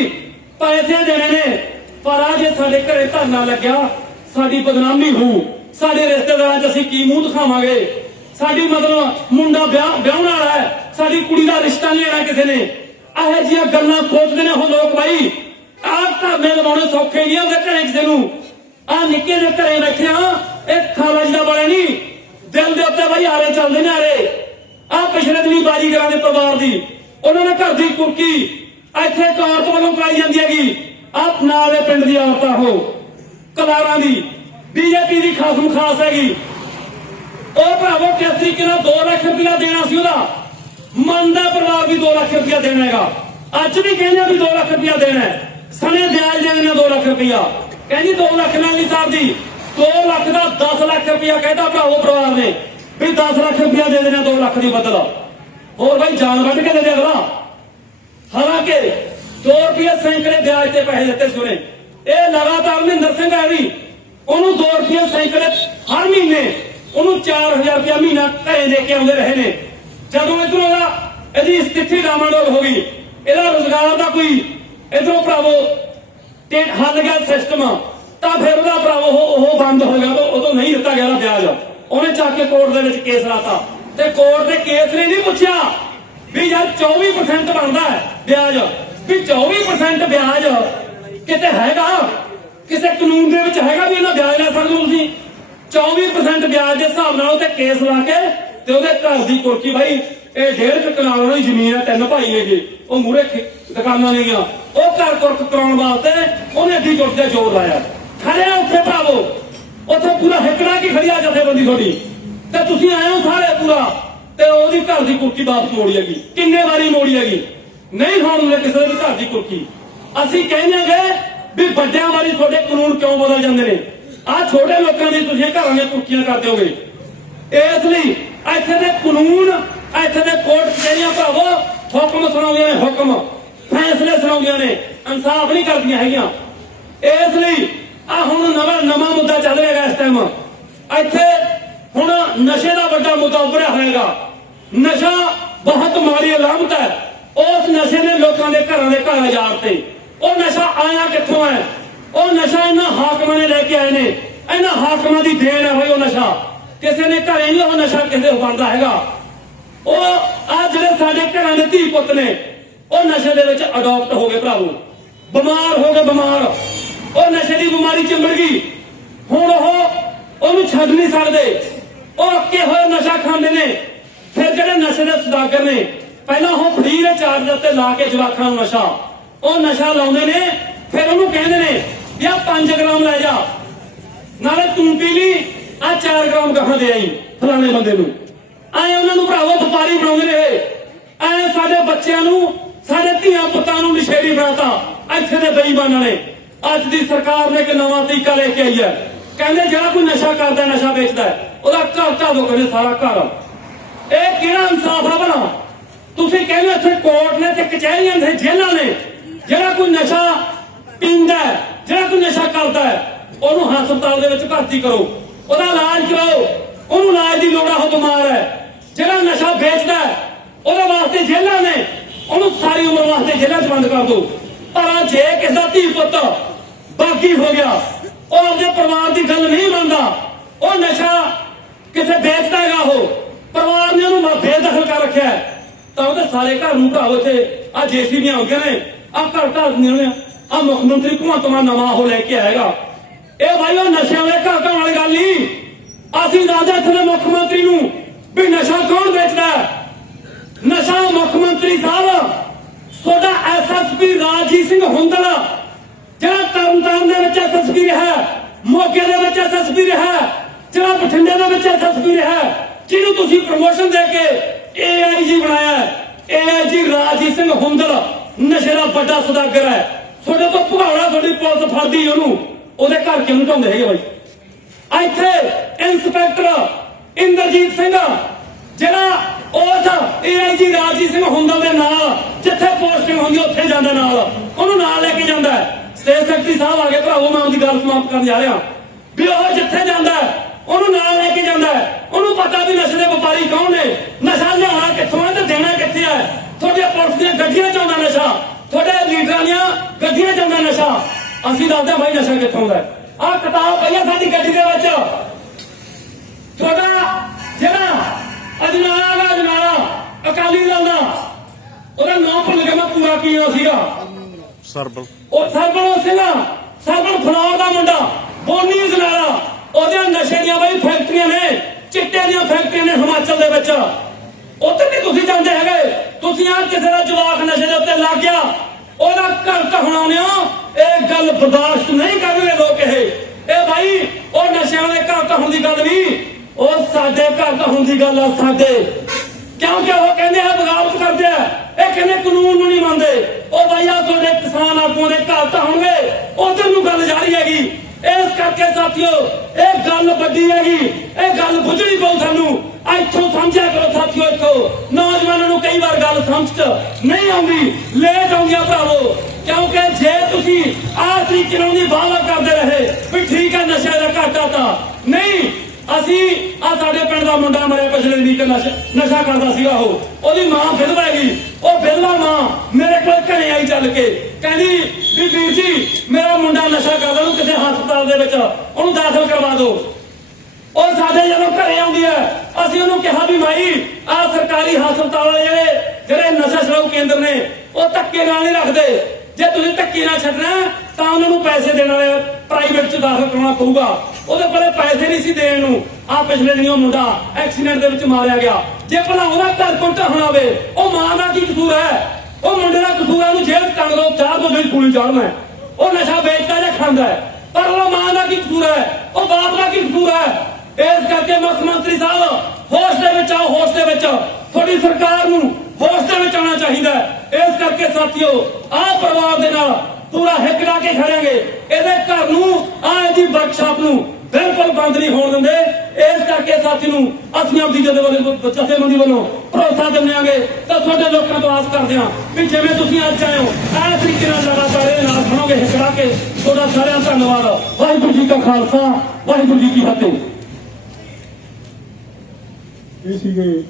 ਪੈਸੇ ਦੇਣੇ ਨੇ। ਪਰ ਆ ਜੇ ਸਾਡੇ ਘਰੇ ਧਰਨਾ ਲੱਗਿਆ, ਸਾਡੀ ਬਦਨਾਮੀ ਹੋਊ। ਸਾਡੇ ਰਿਸ਼ਤੇਦਾਰਾਂ 'ਚ ਅਸੀਂ ਕੀ ਮੂੰਹ ਦਿਖਾਵਾਂਗੇ? ਸਾਡੀ ਮਤਲਬ ਮੁੰਡਾ ਵਿਆਹ, ਵਿਆਹਣ ਵਾਲਾ ਹੈ। ਸਾਡੀ ਕੁੜੀ ਦਾ ਰਿਸ਼ਤਾ ਨਹੀਂ ਲੈਣਾ ਕਿਸੇ ਨੇ। ਇਹੋ ਜਿਹੀਆਂ ਗੱਲਾਂ ਸੋਚਦੇ ਨੇ ਉਹ ਲੋਕ ਬਾਈ। ਆਹ ਧਰਨੇ ਲਵਾਉਣੇ ਸੌਖੇ ਨਹੀਂ ਹੁੰਦੇ ਘਰੇ ਕਿਸੇ ਨੂੰ। ਆ ਨਿੱਕੇ ਜਿਹੇ ਘਰੇ ਬੈਠੇ ਆ, ਇਹ ਖਾਲਾ ਦਾ ਬਣੇ ਨਹੀਂ। ਦਿਲ ਦੇ ਉੱਤੇ ਬਾਈ ਆਰੇ ਚੱਲਦੇ ਨੇ ਆਰੇ ਆ ਪਿਛਲੇ ਦਿਨੀ ਬਾਜੀਗਰਾਂ ਦੇ ਪਰਿਵਾਰ ਦੀ, ਉਹਨਾਂ ਨੇ ਘਰ ਦੀ ਕੁਰਕੀ ਇੱਥੇ ਇੱਕ ਔਰਤ ਵੱਲੋਂ ਕਰਾਈ ਜਾਂਦੀ ਹੈਗੀ। ਆਪ ਨਾਲ ਦੇ ਪਿੰਡ ਦੀ ਔਰਤ ਆ ਉਹ, ਕਲਾਰਾਂ ਦੀ ਬੀਜੇਪੀ ਦੀ ਖਾਸਮ ਖਾਸ ਹੈਗੀ। ਉਹ ਭਰਾਵੋ, ਕਿਸ ਤਰੀਕੇ ਨਾਲ 2 ਲੱਖ ਰੁਪਇਆ ਦੇਣਾ ਸੀ ਉਹਦਾ? ਮੰਨਦਾ ਪਰਿਵਾਰ ਵੀ 2 ਲੱਖ ਰੁਪਇਆ ਦੇਣਾ ਹੈਗਾ। ਅੱਜ ਵੀ ਕਹਿੰਦੇ ਵੀ 2 ਲੱਖ ਰੁਪਇਆ ਦੇਣਾ ਸਣੇ ਵਿਆਜ ਦੇ ਦੇਣਾ 2 ਲੱਖ ਰੁਪਇਆ। ਕਹਿੰਦੀ 2 ਲੱਖ ਨਾਲ ਨਹੀਂ ਸਰਦੀ 2 ਲੱਖ ਦਾ 10 ਲੱਖ ਰੁਪਇਆ ਕਹਿੰਦਾ ਭਰਾਵੋ ਪਰਿਵਾਰ ਨੇ, ਵੀ 10 ਲੱਖ ਰੁਪਇਆ ਦੇ ਦੇਣਾ 2 ਲੱਖ ਦੀ ਬਦਲਾ। ਹੋਰ ਭਾਈ ਜਾਨ ਵੱਢ ਕੇ ਦੇ ਦੇ ਅਗਲਾ। ਹਾਲਾਂਕਿ 2 ਰੁਪਏ ਸੈਂਕੜੇ ਵਿਆਜ ਤੇ ਪੈਸੇ ਦਿੱਤੇ ਸੁਣੇ ਇਹ ਲਗਾਤਾਰ ਮਹਿੰਦਰ ਸਿੰਘ ਆਵੀ ਉਹਨੂੰ 2 ਰੁਪਏ ਸੈਂਕੜੇ ਹਰ ਮਹੀਨੇ ਉਹਨੂੰ 4000 ਰੁਪਏ ਮਹੀਨਾ ਘਰੇ ਦੇ ਕੇ ਆਉਂਦੇ ਰਹੇ ਨੇ। ਜਦੋਂ ਇਧਰੋਂ ਇਹਦੀ ਸਥਿਤੀ ਡਾਮਾਡੋਲ ਹੋ ਗਈ, ਇਹਦਾ ਰੋਜ਼ਗਾਰ ਦਾ ਕੋਈ ਇਧਰੋਂ ਭਰਾਵੋ ਤੇ ਹੱਲ ਗਿਆ ਸਿਸਟਮ ਤਾਂ ਫਿਰ ਉਹਦਾ ਭਰਾ ਉਹ ਉਹ ਬੰਦ ਹੋ ਗਿਆ ਉਦੋਂ- ਉਦੋਂ ਨਹੀਂ ਦਿੱਤਾ ਗਿਆ ਵਿਆਜ। ਉਹਨੇ ਚੱਕ ਕੇ ਕੋਰਟ ਦੇ ਵਿੱਚ ਕੇਸ ਲਾਤਾ। ਤੇ ਕੋਰਟ ਦੇ ਕੇਸ ਨੇ ਨਹੀਂ ਪੁੱਛਿਆ ਵੀ ਯਾਰ 24% ਬਣਦਾ ਹੈ ਵਿਆਜ। ਵੀ 24% ਵਿਆਜ ਕਿਤੇ ਹੈਗਾ? ਕਿਸੇ ਕਾਨੂੰਨ ਦੇ ਵਿੱਚ ਹੈਗਾ ਵੀ ਇਹਨਾਂ ਵਿਆਜ ਲੈ ਸਕਦੇ ਹੋ ਤੁਸੀਂ 24% ਵਿਆਜ ਦੇ ਹਿਸਾਬ ਨਾਲ ਉਹਤੇ ਕੇਸ ਲਾ ਕੇ ਤੇ ਉਹਦੇ ਘਰ ਦੀ ਕੋਠੀ ਭਾਈ ਇਹ ਡੇਢ ਕੁ ਕਨਾਲ ਉਹਦੀ ਜ਼ਮੀਨ ਹੈ, ਤਿੰਨ ਭਾਈ ਨੇਗੇ ਉਹ ਮੂਰੇ ਦੁਕਾਨਾਂ ਨੇ ਗਿਆ ਉਹ ਘਰ ਕੁਰਕ ਕਰਾਉਣ ਵਾਸਤੇ ਉਹਨੇ ਅੱਧੀ ਜੁੱਟ ਤੇ ਜ਼ੋਰ ਲਾਇਆ। ਖੜਿਆ ਉੱਥੇ ਭਰਾਵੋ। ਉੱਥੇ ਪੂਰਾ ਹਿੱਕੜਾ ਕੀ ਖੜਿਆ ਜਥੇਬੰਦੀ ਤੁਹਾਡੀ? ਤੇ ਤੁਸੀਂ ਆਏ ਹੋ ਸਾਰੇ ਪੂਰਾ। ਤੇ ਉਹਦੀ ਘਰ ਦੀ ਕੁਰਕੀ ਵਾਪਸ ਮੋੜੀ ਹੈਗੀ। ਕਿੰਨੇ ਵਾਰੀ ਮੋੜੀ ਹੈਗੀ? ਨਹੀਂ ਹੋਣ ਕਿਸੇ ਦੇ ਘਰ ਦੀ ਕੁਰਕੀ। ਅਸੀਂ ਕਹਿੰਦੇ ਵੀ ਵੱਡਿਆਂ ਵਾਲੀ ਤੁਹਾਡੇ ਕਾਨੂੰਨ ਕਿਉਂ ਬਦਲ ਜਾਂਦੇ ਨੇ? ਆ ਛੋਟੇ ਲੋਕਾਂ ਦੀ ਤੁਸੀਂ ਘਰਾਂ ਦੀਆਂ ਕੁਰਕੀਆਂ ਕਰ ਦਿਓਗੇ। ਇਸ ਲਈ ਇੱਥੇ ਦੇ ਕਾਨੂੰਨ, ਇੱਥੇ ਦੇ ਕੋਰਟ, ਜਿਹੜੀਆਂ ਭਰਾਵੋ ਹੁਕਮ ਸੁਣਾਉਂਦੀਆਂ ਨੇ, ਹੁਕਮ। ਫੈਸਲੇ ਸੁਣਾਉਂਦੀਆਂ ਨੇ, ਇਨਸਾਫ ਨਹੀਂ ਕਰਦੀਆਂ ਹੈਗੀਆਂ। ਇਸ ਲਈ ਆ ਹੁਣ ਨਵਾਂ ਨਵਾਂ ਮੁੱਦਾ ਚੱਲ ਰਿਹਾ ਹੈਗਾ ਇਸ ਟਾਈਮ ਇੱਥੇ ਹੁਣ ਨਸ਼ੇ ਦਾ ਵੱਡਾ ਮੁੱਦਾ ਉੱਭਰਿਆ ਹੋਏਗਾ ਨਸ਼ਾ ਬਹੁਤ ਮਾੜੀ ਅਲਾਮਤ ਹੈ। ਉਸ ਨਸ਼ੇ ਨੇ ਲੋਕਾਂ ਦੇ ਘਰਾਂ ਦੇ ਘਰ ਉਜਾੜ ਉਹ ਨਸ਼ਾ ਆਇਆ ਕਿੱਥੋਂ ਹੈ? ਉਹ ਨਸ਼ਾ ਇਹਨਾਂ ਹਾਕਮਾਂ ਨੇ ਲੈ ਕੇ ਆਏ ਨੇ। ਇਹਨਾਂ ਹਾਕਮਾਂ ਦੀ ਦੇਣ ਹੈ ਹੋਈ ਉਹ ਨਸ਼ਾ। ਕਿਸੇ ਨੇ ਘਰੇ ਨਹੀਂ ਉਹ ਨਸ਼ਾ ਕਿਸੇ ਦੇ ਬਣਦਾ ਹੈਗਾ। ਉਹ ਆ ਜਿਹੜੇ ਸਾਡੇ ਘਰਾਂ ਦੇ ਧੀ ਪੁੱਤ ਨੇ, ਉਹ ਨਸ਼ੇ ਦੇ ਵਿੱਚ ਅਡਾਪਟ ਹੋ ਗਏ ਭਰਾਵੋ। ਬਿਮਾਰ ਹੋ ਗਏ, ਬਿਮਾਰ। ਉਹ ਨਸ਼ੇ ਦੀ ਬਿਮਾਰੀ ਚਿੰਬੜ ਗਈ। ਹੁਣ ਉਹ ਉਹਨੂੰ ਛੱਡ ਨਹੀਂ ਸਕਦੇ। ਉਹ ਅੱਕੇ ਹੋਏ ਨਸ਼ਾ ਖਾਂਦੇ ਨੇ। ਫਿਰ ਜਿਹੜੇ ਨਸ਼ੇ ਦੇ ਸੁਦਾਗਰ ਨੇ, ਪਹਿਲਾਂ ਉਹ ਫਰੀ ਦੇ ਚਾਰਜ ਉੱਤੇ ਲਾ ਕੇ ਜਵਾਕਾਂ ਨੂੰ ਨਸ਼ਾ। ਉਹ ਨਸ਼ਾ ਲਾਉਂਦੇ ਨੇ, ਫਿਰ ਉਹਨੂੰ ਕਹਿੰਦੇ ਨੇ ਵੀ ਆਹ 5 ਗ੍ਰਾਮ ਲੈ ਜਾ। ਨਾਲੇ ਤੂੰ ਪੀ ਲਈ, ਆ 4 ਗ੍ਰਾਮ ਗਾਹਾਂ ਦੇ ਆਈ, ਫਲਾਣੇ ਬੰਦੇ ਨੂੰ। ਐ ਉਹਨਾਂ ਨੂੰ ਭਰਾਵੋ ਵਪਾਰੀ ਬਣਾਉਂਦੇ ਰਹੇ। ਐ ਸਾਡੇ ਬੱਚਿਆਂ ਨੂੰ, ਸਾਡੇ ਧੀਆਂ ਪੁੱਤਾਂ ਨੂੰ ਨਸ਼ੇੜੀ ਬਣਾਤਾ, ਇੱਥੇ ਦੇ ਬੇਈਮਾਨਾਂ ਨੇ ਅੱਜ ਦੀ ਸਰਕਾਰ ਨੇ ਇੱਕ ਨਵਾਂ ਤਰੀਕਾ ਲੈ ਕੇ ਆਈ ਹੈ। ਕਹਿੰਦੇ ਜਿਹੜਾ ਕੋਈ ਨਸ਼ਾ ਕਰਦਾ, ਨਸ਼ਾ ਵੇਚਦਾ ਉਹਦਾ ਘਰ ਢਾ ਕਹਿੰਦੇ ਸਾਰਾ ਘਰ ਇਹ ਕਿਹੜਾ ਇਨਸਾਫ ਆ ਭਲਾ? ਤੁਸੀਂ ਕਹਿੰਦੇ ਇੱਥੇ ਕੋਰਟ ਨੇ ਤੇ ਕਚਹਿਰੀਆਂ ਨੇ, ਜੇਲ੍ਹਾਂ ਨੇ। ਜਿਹੜਾ ਕੋਈ ਨਸ਼ਾ ਪੀਂਦਾ ਜਿਹੜਾ ਕੋਈ ਨਸ਼ਾ ਕਰਦਾ ਉਹਨੂੰ ਹਸਪਤਾਲ ਦੇ ਵਿੱਚ ਭਰਤੀ ਕਰੋ। ਉਹਦਾ ਇਲਾਜ ਕਰਾਓ। ਉਹਨੂੰ ਇਲਾਜ ਦੀ ਲੋੜ ਆ, ਉਹ ਬਿਮਾਰ ਹੈ। ਜਿਹੜਾ ਨਸ਼ਾ ਵੇਚਦਾ ਉਹਦੇ ਵਾਸਤੇ ਜੇਲ੍ਹਾਂ ਨੇ, ਉਹਨੂੰ ਸਾਰੀ ਉਮਰ ਵਾਸਤੇ ਜੇਲ੍ਹਾਂ 'ਚ ਬੰਦ ਕਰ ਦਿਓ ਪਰ ਜੇ ਕਿਸੇ ਦਾ ਧੀ ਪੁੱਤ ਬਾਗੀ ਹੋ ਗਿਆ, ਉਹ ਆਪਦੇ ਪਰਿਵਾਰ ਦੀ ਗੱਲ ਨਹੀਂ ਮੰਨਦਾ, ਉਹ ਨਸ਼ਾ ਕਿਸੇ ਵੇਚਦਾ ਹੈਗਾ ਉਹ, ਪਰਿਵਾਰ ਨੇ ਉਹਨੂੰ ਬੇਦਖਲ ਕਰ ਰੱਖਿਆ ਤਾਂ ਉਹਦੇ ਸਾਰੇ ਘਰ ਨੂੰ ਭਰਾਵੋ ਇੱਥੇ ਆ ਜੇਸੀਬੀਆਂ ਆਉਂਦੀਆਂ ਨੇ ਆ ਘਰ ਢਾਹ ਦਿੰਦੀਆਂ ਆ ਮੁੱਖ ਮੰਤਰੀ ਭਗਵੰਤ ਮਾਨ ਨਵਾਂ ਉਹ ਲੈ ਕੇ ਆਏਗਾ ਇਹ ਭਾਈ ਉਹ ਨਸ਼ਿਆਂ ਵਾਲੇ ਘਰ ਢਾਉਣ ਵਾਲੀ ਗੱਲ ਨਹੀਂ, ਅਸੀਂ ਦੱਸਦੇ ਇੱਥੇ ਮੁੱਖ ਮੰਤਰੀ ਨੂੰ ਵੀ ਨਸ਼ਾ ਕੌਣ ਵੇਚਦਾ ਨਸ਼ਾ ਮੁੱਖ ਮੰਤਰੀ ਸਾਹਿਬ ਤੁਹਾਡਾ ਐਸਐਸਪੀ ਰਾਜੀਤ ਸਿੰਘ ਹੁੰਦਲ, ਜਿਹੜਾ ਤਰਨਤਾਰਨ ਦੇ ਵਿੱਚ ਐਸਐਸਪੀ ਰਿਹਾ ਮੋਗੇ ਦੇ ਵਿੱਚ ਐਸਐਸਪੀ ਰਿਹਾ ਜਿਹੜਾ ਬਠਿੰਡੇ ਦੇ ਵਿੱਚ ਐਸਐਸਪੀ ਰਿਹਾ ਜਿਹਨੂੰ ਤੁਸੀਂ ਪ੍ਰਮੋਸ਼ਨ ਦੇ ਕੇ ਏਆਈਜੀ ਬਣਾਇਆ ਏਆਈਜੀ ਰਾਜੀਤ ਸਿੰਘ ਹੁੰਦਲ ਨਸ਼ੇ ਦਾ ਵੱਡਾ ਸੌਦਾਗਰ ਹੈ। ਤੁਹਾਡੇ ਤੋਂ ਭਗਾਉਣਾ ਤੁਹਾਡੀ ਪੁਲਿਸ ਫੜਦੀ ਉਹਨੂੰ। ਉਹਦੇ ਘਰ ਕਿਉਂ ਨਹੀਂ ਢਾਉਂਦੇ ਹੈਗੇ ਬਾਈ? ਇੱਥੇ ਇੰਸਪੈਕਟਰ ਇੰਦਰਜੀਤ ਸਿੰਘ, ਜਿਹੜਾ ਉਸ ਏਆਈਜੀ ਰਾਜੀਤ ਸਿੰਘ ਹੁੰਦਲ ਦੇ ਨਾਲ, ਜਿੱਥੇ ਪੋਸਟਿੰਗ ਹੁੰਦੀ ਉੱਥੇ ਜਾਂਦਾ ਨਾਲ, ਉਹਨੂੰ ਨਾਲ ਲੈ ਕੇ ਜਾਂਦਾ ਸਟੇਟ ਸੈਕਟਰੀ ਸਾਹਿਬ ਆ ਗਏ, ਭਰਾਵੋ, ਮੈਂ ਉਹਦੀ ਗੱਲ ਸਮਾਪਤ ਕਰਨ ਜਾ ਰਿਹਾ। ਵੀ ਉਹ ਜਿੱਥੇ ਜਾਂਦਾ ਉਹਨੂੰ ਨਾਲ ਲੈ ਕੇ ਜਾਂਦਾ ਉਹਨੂੰ ਪਤਾ ਵੀ ਨਸ਼ੇ ਦੇ ਵਪਾਰੀ ਕੌਣ ਨੇ। ਨਸ਼ਾ ਲਿਆਉਣਾ ਕਿੱਥੋਂ ਹੈ ਤੇ ਦੇਣਾ ਕਿੱਥੇ ਹੈ? ਤੁਹਾਡੇ ਪੁਲਿਸ ਦੀਆਂ ਗੱਡੀਆਂ 'ਚ ਆਉਂਦਾ ਨਸ਼ਾ। ਤੁਹਾਡੇ ਲੀਡਰਾਂ ਦੀਆਂ ਗੱਡੀਆਂ 'ਚ ਆਉਂਦਾ ਨਸ਼ਾ। ਅਸੀਂ ਦੱਸਦੇ ਹਾਂ ਭਾਈ ਨਸ਼ਾ ਕਿੱਥੋਂ ਦਾ ਆਹ ਕਿਤਾਬ ਪਈ ਹੈ ਸਾਡੀ ਗੱਡੀ ਦੇ ਵਿੱਚ। ਨਾਮ ਸੀਗਾ। ਸਰਬਲ। ਉਹ ਸਰਬਣ ਸਿੰਘਾ ਸਰਬਣ ਫਲੋਰ ਦਾ ਮੁੰਡਾ। ਬੋਨੀ ਅਜਨਾਲਾ ਉਹਦੇ ਨਸ਼ੇ ਦੀਆਂ ਬਈ ਫੈਕਟਰੀਆਂ ਨੇ ਚਿੱਟੇ ਦੀਆਂ ਫੈਕਟਰੀਆਂ ਨੇ ਹਿਮਾਚਲ ਦੇ ਵਿੱਚ। ਉੱਥੇ ਨਹੀਂ ਤੁਸੀਂ ਜਾਂਦੇ ਹੈਗੇ। ਤੁਸੀਂ ਆ ਕਿਸੇ ਦਾ ਜਵਾਕ ਨਸ਼ੇ ਦੇ ਉੱਤੇ ਲੱਗ ਗਿਆ। ਉਹਦਾ ਘਰ ਕਹਾਉਣੇ ਹੋ ਇਹ ਗੱਲ ਬਰਦਾਸ਼ਤ ਨਹੀਂ ਕਰਨਗੇ ਲੋਕ ਇਹ। ਇਹ ਭਾਈ ਉਹ ਨਸ਼ਿਆਂ ਵਾਲੇ ਘਰ ਕਹਾਉਣ ਦੀ ਗੱਲ ਨਹੀਂ। ਉਹ ਸਾਡੇ ਘਰ ਕਹਾਉਣ ਦੀ ਗੱਲ ਆ ਸਾਡੇ। ਕਿਉਂਕਿ ਉਹ ਕਹਿੰਦੇ ਆ ਬਗਾਵਤ ਕਰਦੇ ਆ। ਇਹ ਕਹਿੰਦੇ ਕਾਨੂੰਨ ਨੂੰ ਨਹੀਂ ਮੰਨਦੇ। ਉਹ ਭਾਈ ਆ ਤੁਹਾਡੇ ਕਿਸਾਨ ਆਗੂਆਂ ਦੇ ਘਰ ਤਾਂ ਹੋਣਗੇ। ਉਧਰ ਨੂੰ ਗੱਲ ਜਾਰੀ ਹੈਗੀ। ਇਸ ਕਰਕੇ ਸਾਥੀਓ, ਇਹ ਗੱਲ ਵੱਡੀ ਹੈਗੀ। ਇਹ ਗੱਲ ਬੁੱਝਣੀ ਪਊ ਸਾਨੂੰ। ਇੱਥੋਂ ਸਮਝਿਆ ਕਰੋ ਸਾਥੀਓ ਇੱਥੋਂ। ਨੌਜਵਾਨਾਂ ਨੂੰ ਕਈ ਵਾਰ ਗੱਲ ਸਮਝ ਚ ਨਹੀਂ ਆਉਂਦੀ। ਲੇਟ ਆਉਂਦੀਆਂ ਭਰਾਵੋ। ਕਿਉਂਕਿ ਜੇ ਤੁਸੀਂ ਆਹ ਤਰੀਕੇ ਨਾਲ ਦੀ ਵਾਅਦਾ ਕਰਦੇ ਰਹੇ ਵੀ ਠੀਕ ਹੈ, ਨਸ਼ੇ ਦਾ ਘਾਟਾ ਤਾਂ। ਨਹੀਂ ਅਸੀਂ ਆ ਸਾਡੇ ਪਿੰਡ ਦਾ ਮੁੰਡਾ ਮਰਿਆ ਪਿਛਲੇ ਵੀਕ ਨਸ਼ਾ ਨਸ਼ਾ ਕਰਦਾ ਸੀਗਾ ਉਹ। ਉਹਦੀ ਮਾਂ ਵਿਧਵਾ ਹੈਗੀ ਉਹ ਵਿਧਵਾ ਮਾਂ ਮੇਰੇ ਕੋਲ ਘਰੇ ਆਈ ਚੱਲ ਕੇ। ਕਹਿੰਦੀ, ਵੀ ਵੀਰ ਜੀ, ਮੇਰਾ ਮੁੰਡਾ ਨਸ਼ਾ ਕਰਦਾ, ਉਹਨੂੰ ਕਿਸੇ ਹਸਪਤਾਲ ਦੇ ਵਿੱਚ ਉਹਨੂੰ ਦਾਖਲ ਕਰਵਾ ਦਿਓ। ਉਹ ਸਾਡੇ ਜਦੋਂ ਘਰੇ ਆਉਂਦੀ ਹੈ, ਅਸੀਂ ਉਹਨੂੰ ਕਿਹਾ ਵੀ ਮਾਈ ਆ ਸਰਕਾਰੀ ਹਸਪਤਾਲ ਜਿਹੜੇ ਜਿਹੜੇ ਨਸ਼ਾ ਛਡਾਊ ਕੇਂਦਰ ਨੇ, ਉਹ ਧੱਕੇ ਨਾਲ ਨਹੀਂ ਰੱਖਦੇ। ਜੇ ਤੁਸੀਂ ਧੱਕੇ ਨਾਲ ਛੱਡਣਾ ਤਾਂ ਉਹਨਾਂ ਨੂੰ ਪੈਸੇ ਦੇਣ ਵਾਲੇ ਪ੍ਰਾਈਵੇਟ ਚ ਦਾਖਲ ਕਰਾਉਣਾ ਪਊਗਾ। ਉਹਦੇ ਕੋਲੇ ਪੈਸੇ ਨਹੀਂ ਸੀ ਦੇਣ ਨੂੰ। ਆ ਪਿਛਲੇ ਦਿਨੀ ਉਹ ਮੁੰਡਾ ਐਕਸੀਡੈਂਟ ਦੇ ਵਿੱਚ ਮਾਰਿਆ ਗਿਆ। ਜੇ ਭਲਾ ਉਹਦਾ ਘਰ ਕੋਲ ਹੋਣਾ ਹੋਵੇ, ਉਹ ਮਾਂ ਦਾ ਕੀ ਕਸੂਰ ਹੈ? ਉਹ ਮੁੰਡੇ ਦਾ ਕਸੂਰ ਹੈ, ਉਹਨੂੰ ਜੇਲ੍ਹ ਟੰਗ ਦੋ ਚਾਰ ਦੋ ਦਿਨ ਸੂਲੀ ਚਾੜਨਾ ਉਹ ਨਸ਼ਾ ਵੇਚਦਾ ਜਾਂ ਖਾਂਦਾ ਹੈ। ਪਰ ਉਹ ਮਾਂ ਦਾ ਕੀ ਕਸੂਰ ਹੈ? ਉਹ ਬਾਪ ਦਾ ਕੀ ਕਸੂਰ ਹੈ? ਇਸ ਕਰਕੇ ਮੁੱਖ ਮੰਤਰੀ ਸਾਹਿਬ, ਹੋਸ਼ ਦੇ ਵਿੱਚ ਆਓ, ਹੋਸ਼ ਦੇ ਵਿੱਚ ਤੁਹਾਡੀ ਸਰਕਾਰ ਨੂੰ ਹੋਸ਼ ਦੇ ਵਿੱਚ ਆਉਣਾ ਚਾਹੀਦਾ ਇਸ ਕਰਕੇ ਸਾਥੀਓ, ਆਹ ਪਰਿਵਾਰ ਦੇ ਨਾਲ ਪੂਰਾ ਹਿੱਕ ਲਾ ਕੇ ਖੜਾਂਗੇ। ਇਹਦੇ ਘਰ ਨੂੰ ਆਹ ਇਹਦੀ ਵਰਕਸ਼ਾਪ ਨੂੰ ਬਿਲਕੁਲ ਬੰਦ ਨਹੀਂ ਹੋਣ ਦਿੰਦੇ। ਇਸ ਕਰਕੇ ਸਾਥੀ ਨੂੰ ਅਸੀਂ ਆਪਦੀ ਜਥੇਬੰਦੀ ਜਥੇਬੰਦੀ ਵੱਲੋਂ ਭਰੋਸਾ ਦਿੰਦੇਾਂਗੇ ਤਾਂ ਤੁਹਾਡੇ ਲੋਕਾਂ ਤੋਂ ਆਸ ਕਰਦੇ ਹਾਂ ਵੀ ਜਿਵੇਂ ਤੁਸੀਂ ਅੱਜ ਆਏ ਹੋ, ਇਸ ਤਰੀਕੇ ਨਾਲ ਲਗਾਤਾਰ ਇਹ ਨਾਲ ਖੜੋਗੇ, ਹਿੱਕ ਲਾ ਕੇ। ਤੁਹਾਡਾ ਸਾਰਿਆਂ ਦਾ ਧੰਨਵਾਦ। ਵਾਹਿਗੁਰੂ ਜੀ ਕਾ ਖਾਲਸਾ, ਵਾਹਿਗੁਰੂ ਜੀ ਕੀ ਫਤਿਹ। ਇਹ ਸੀਗੇ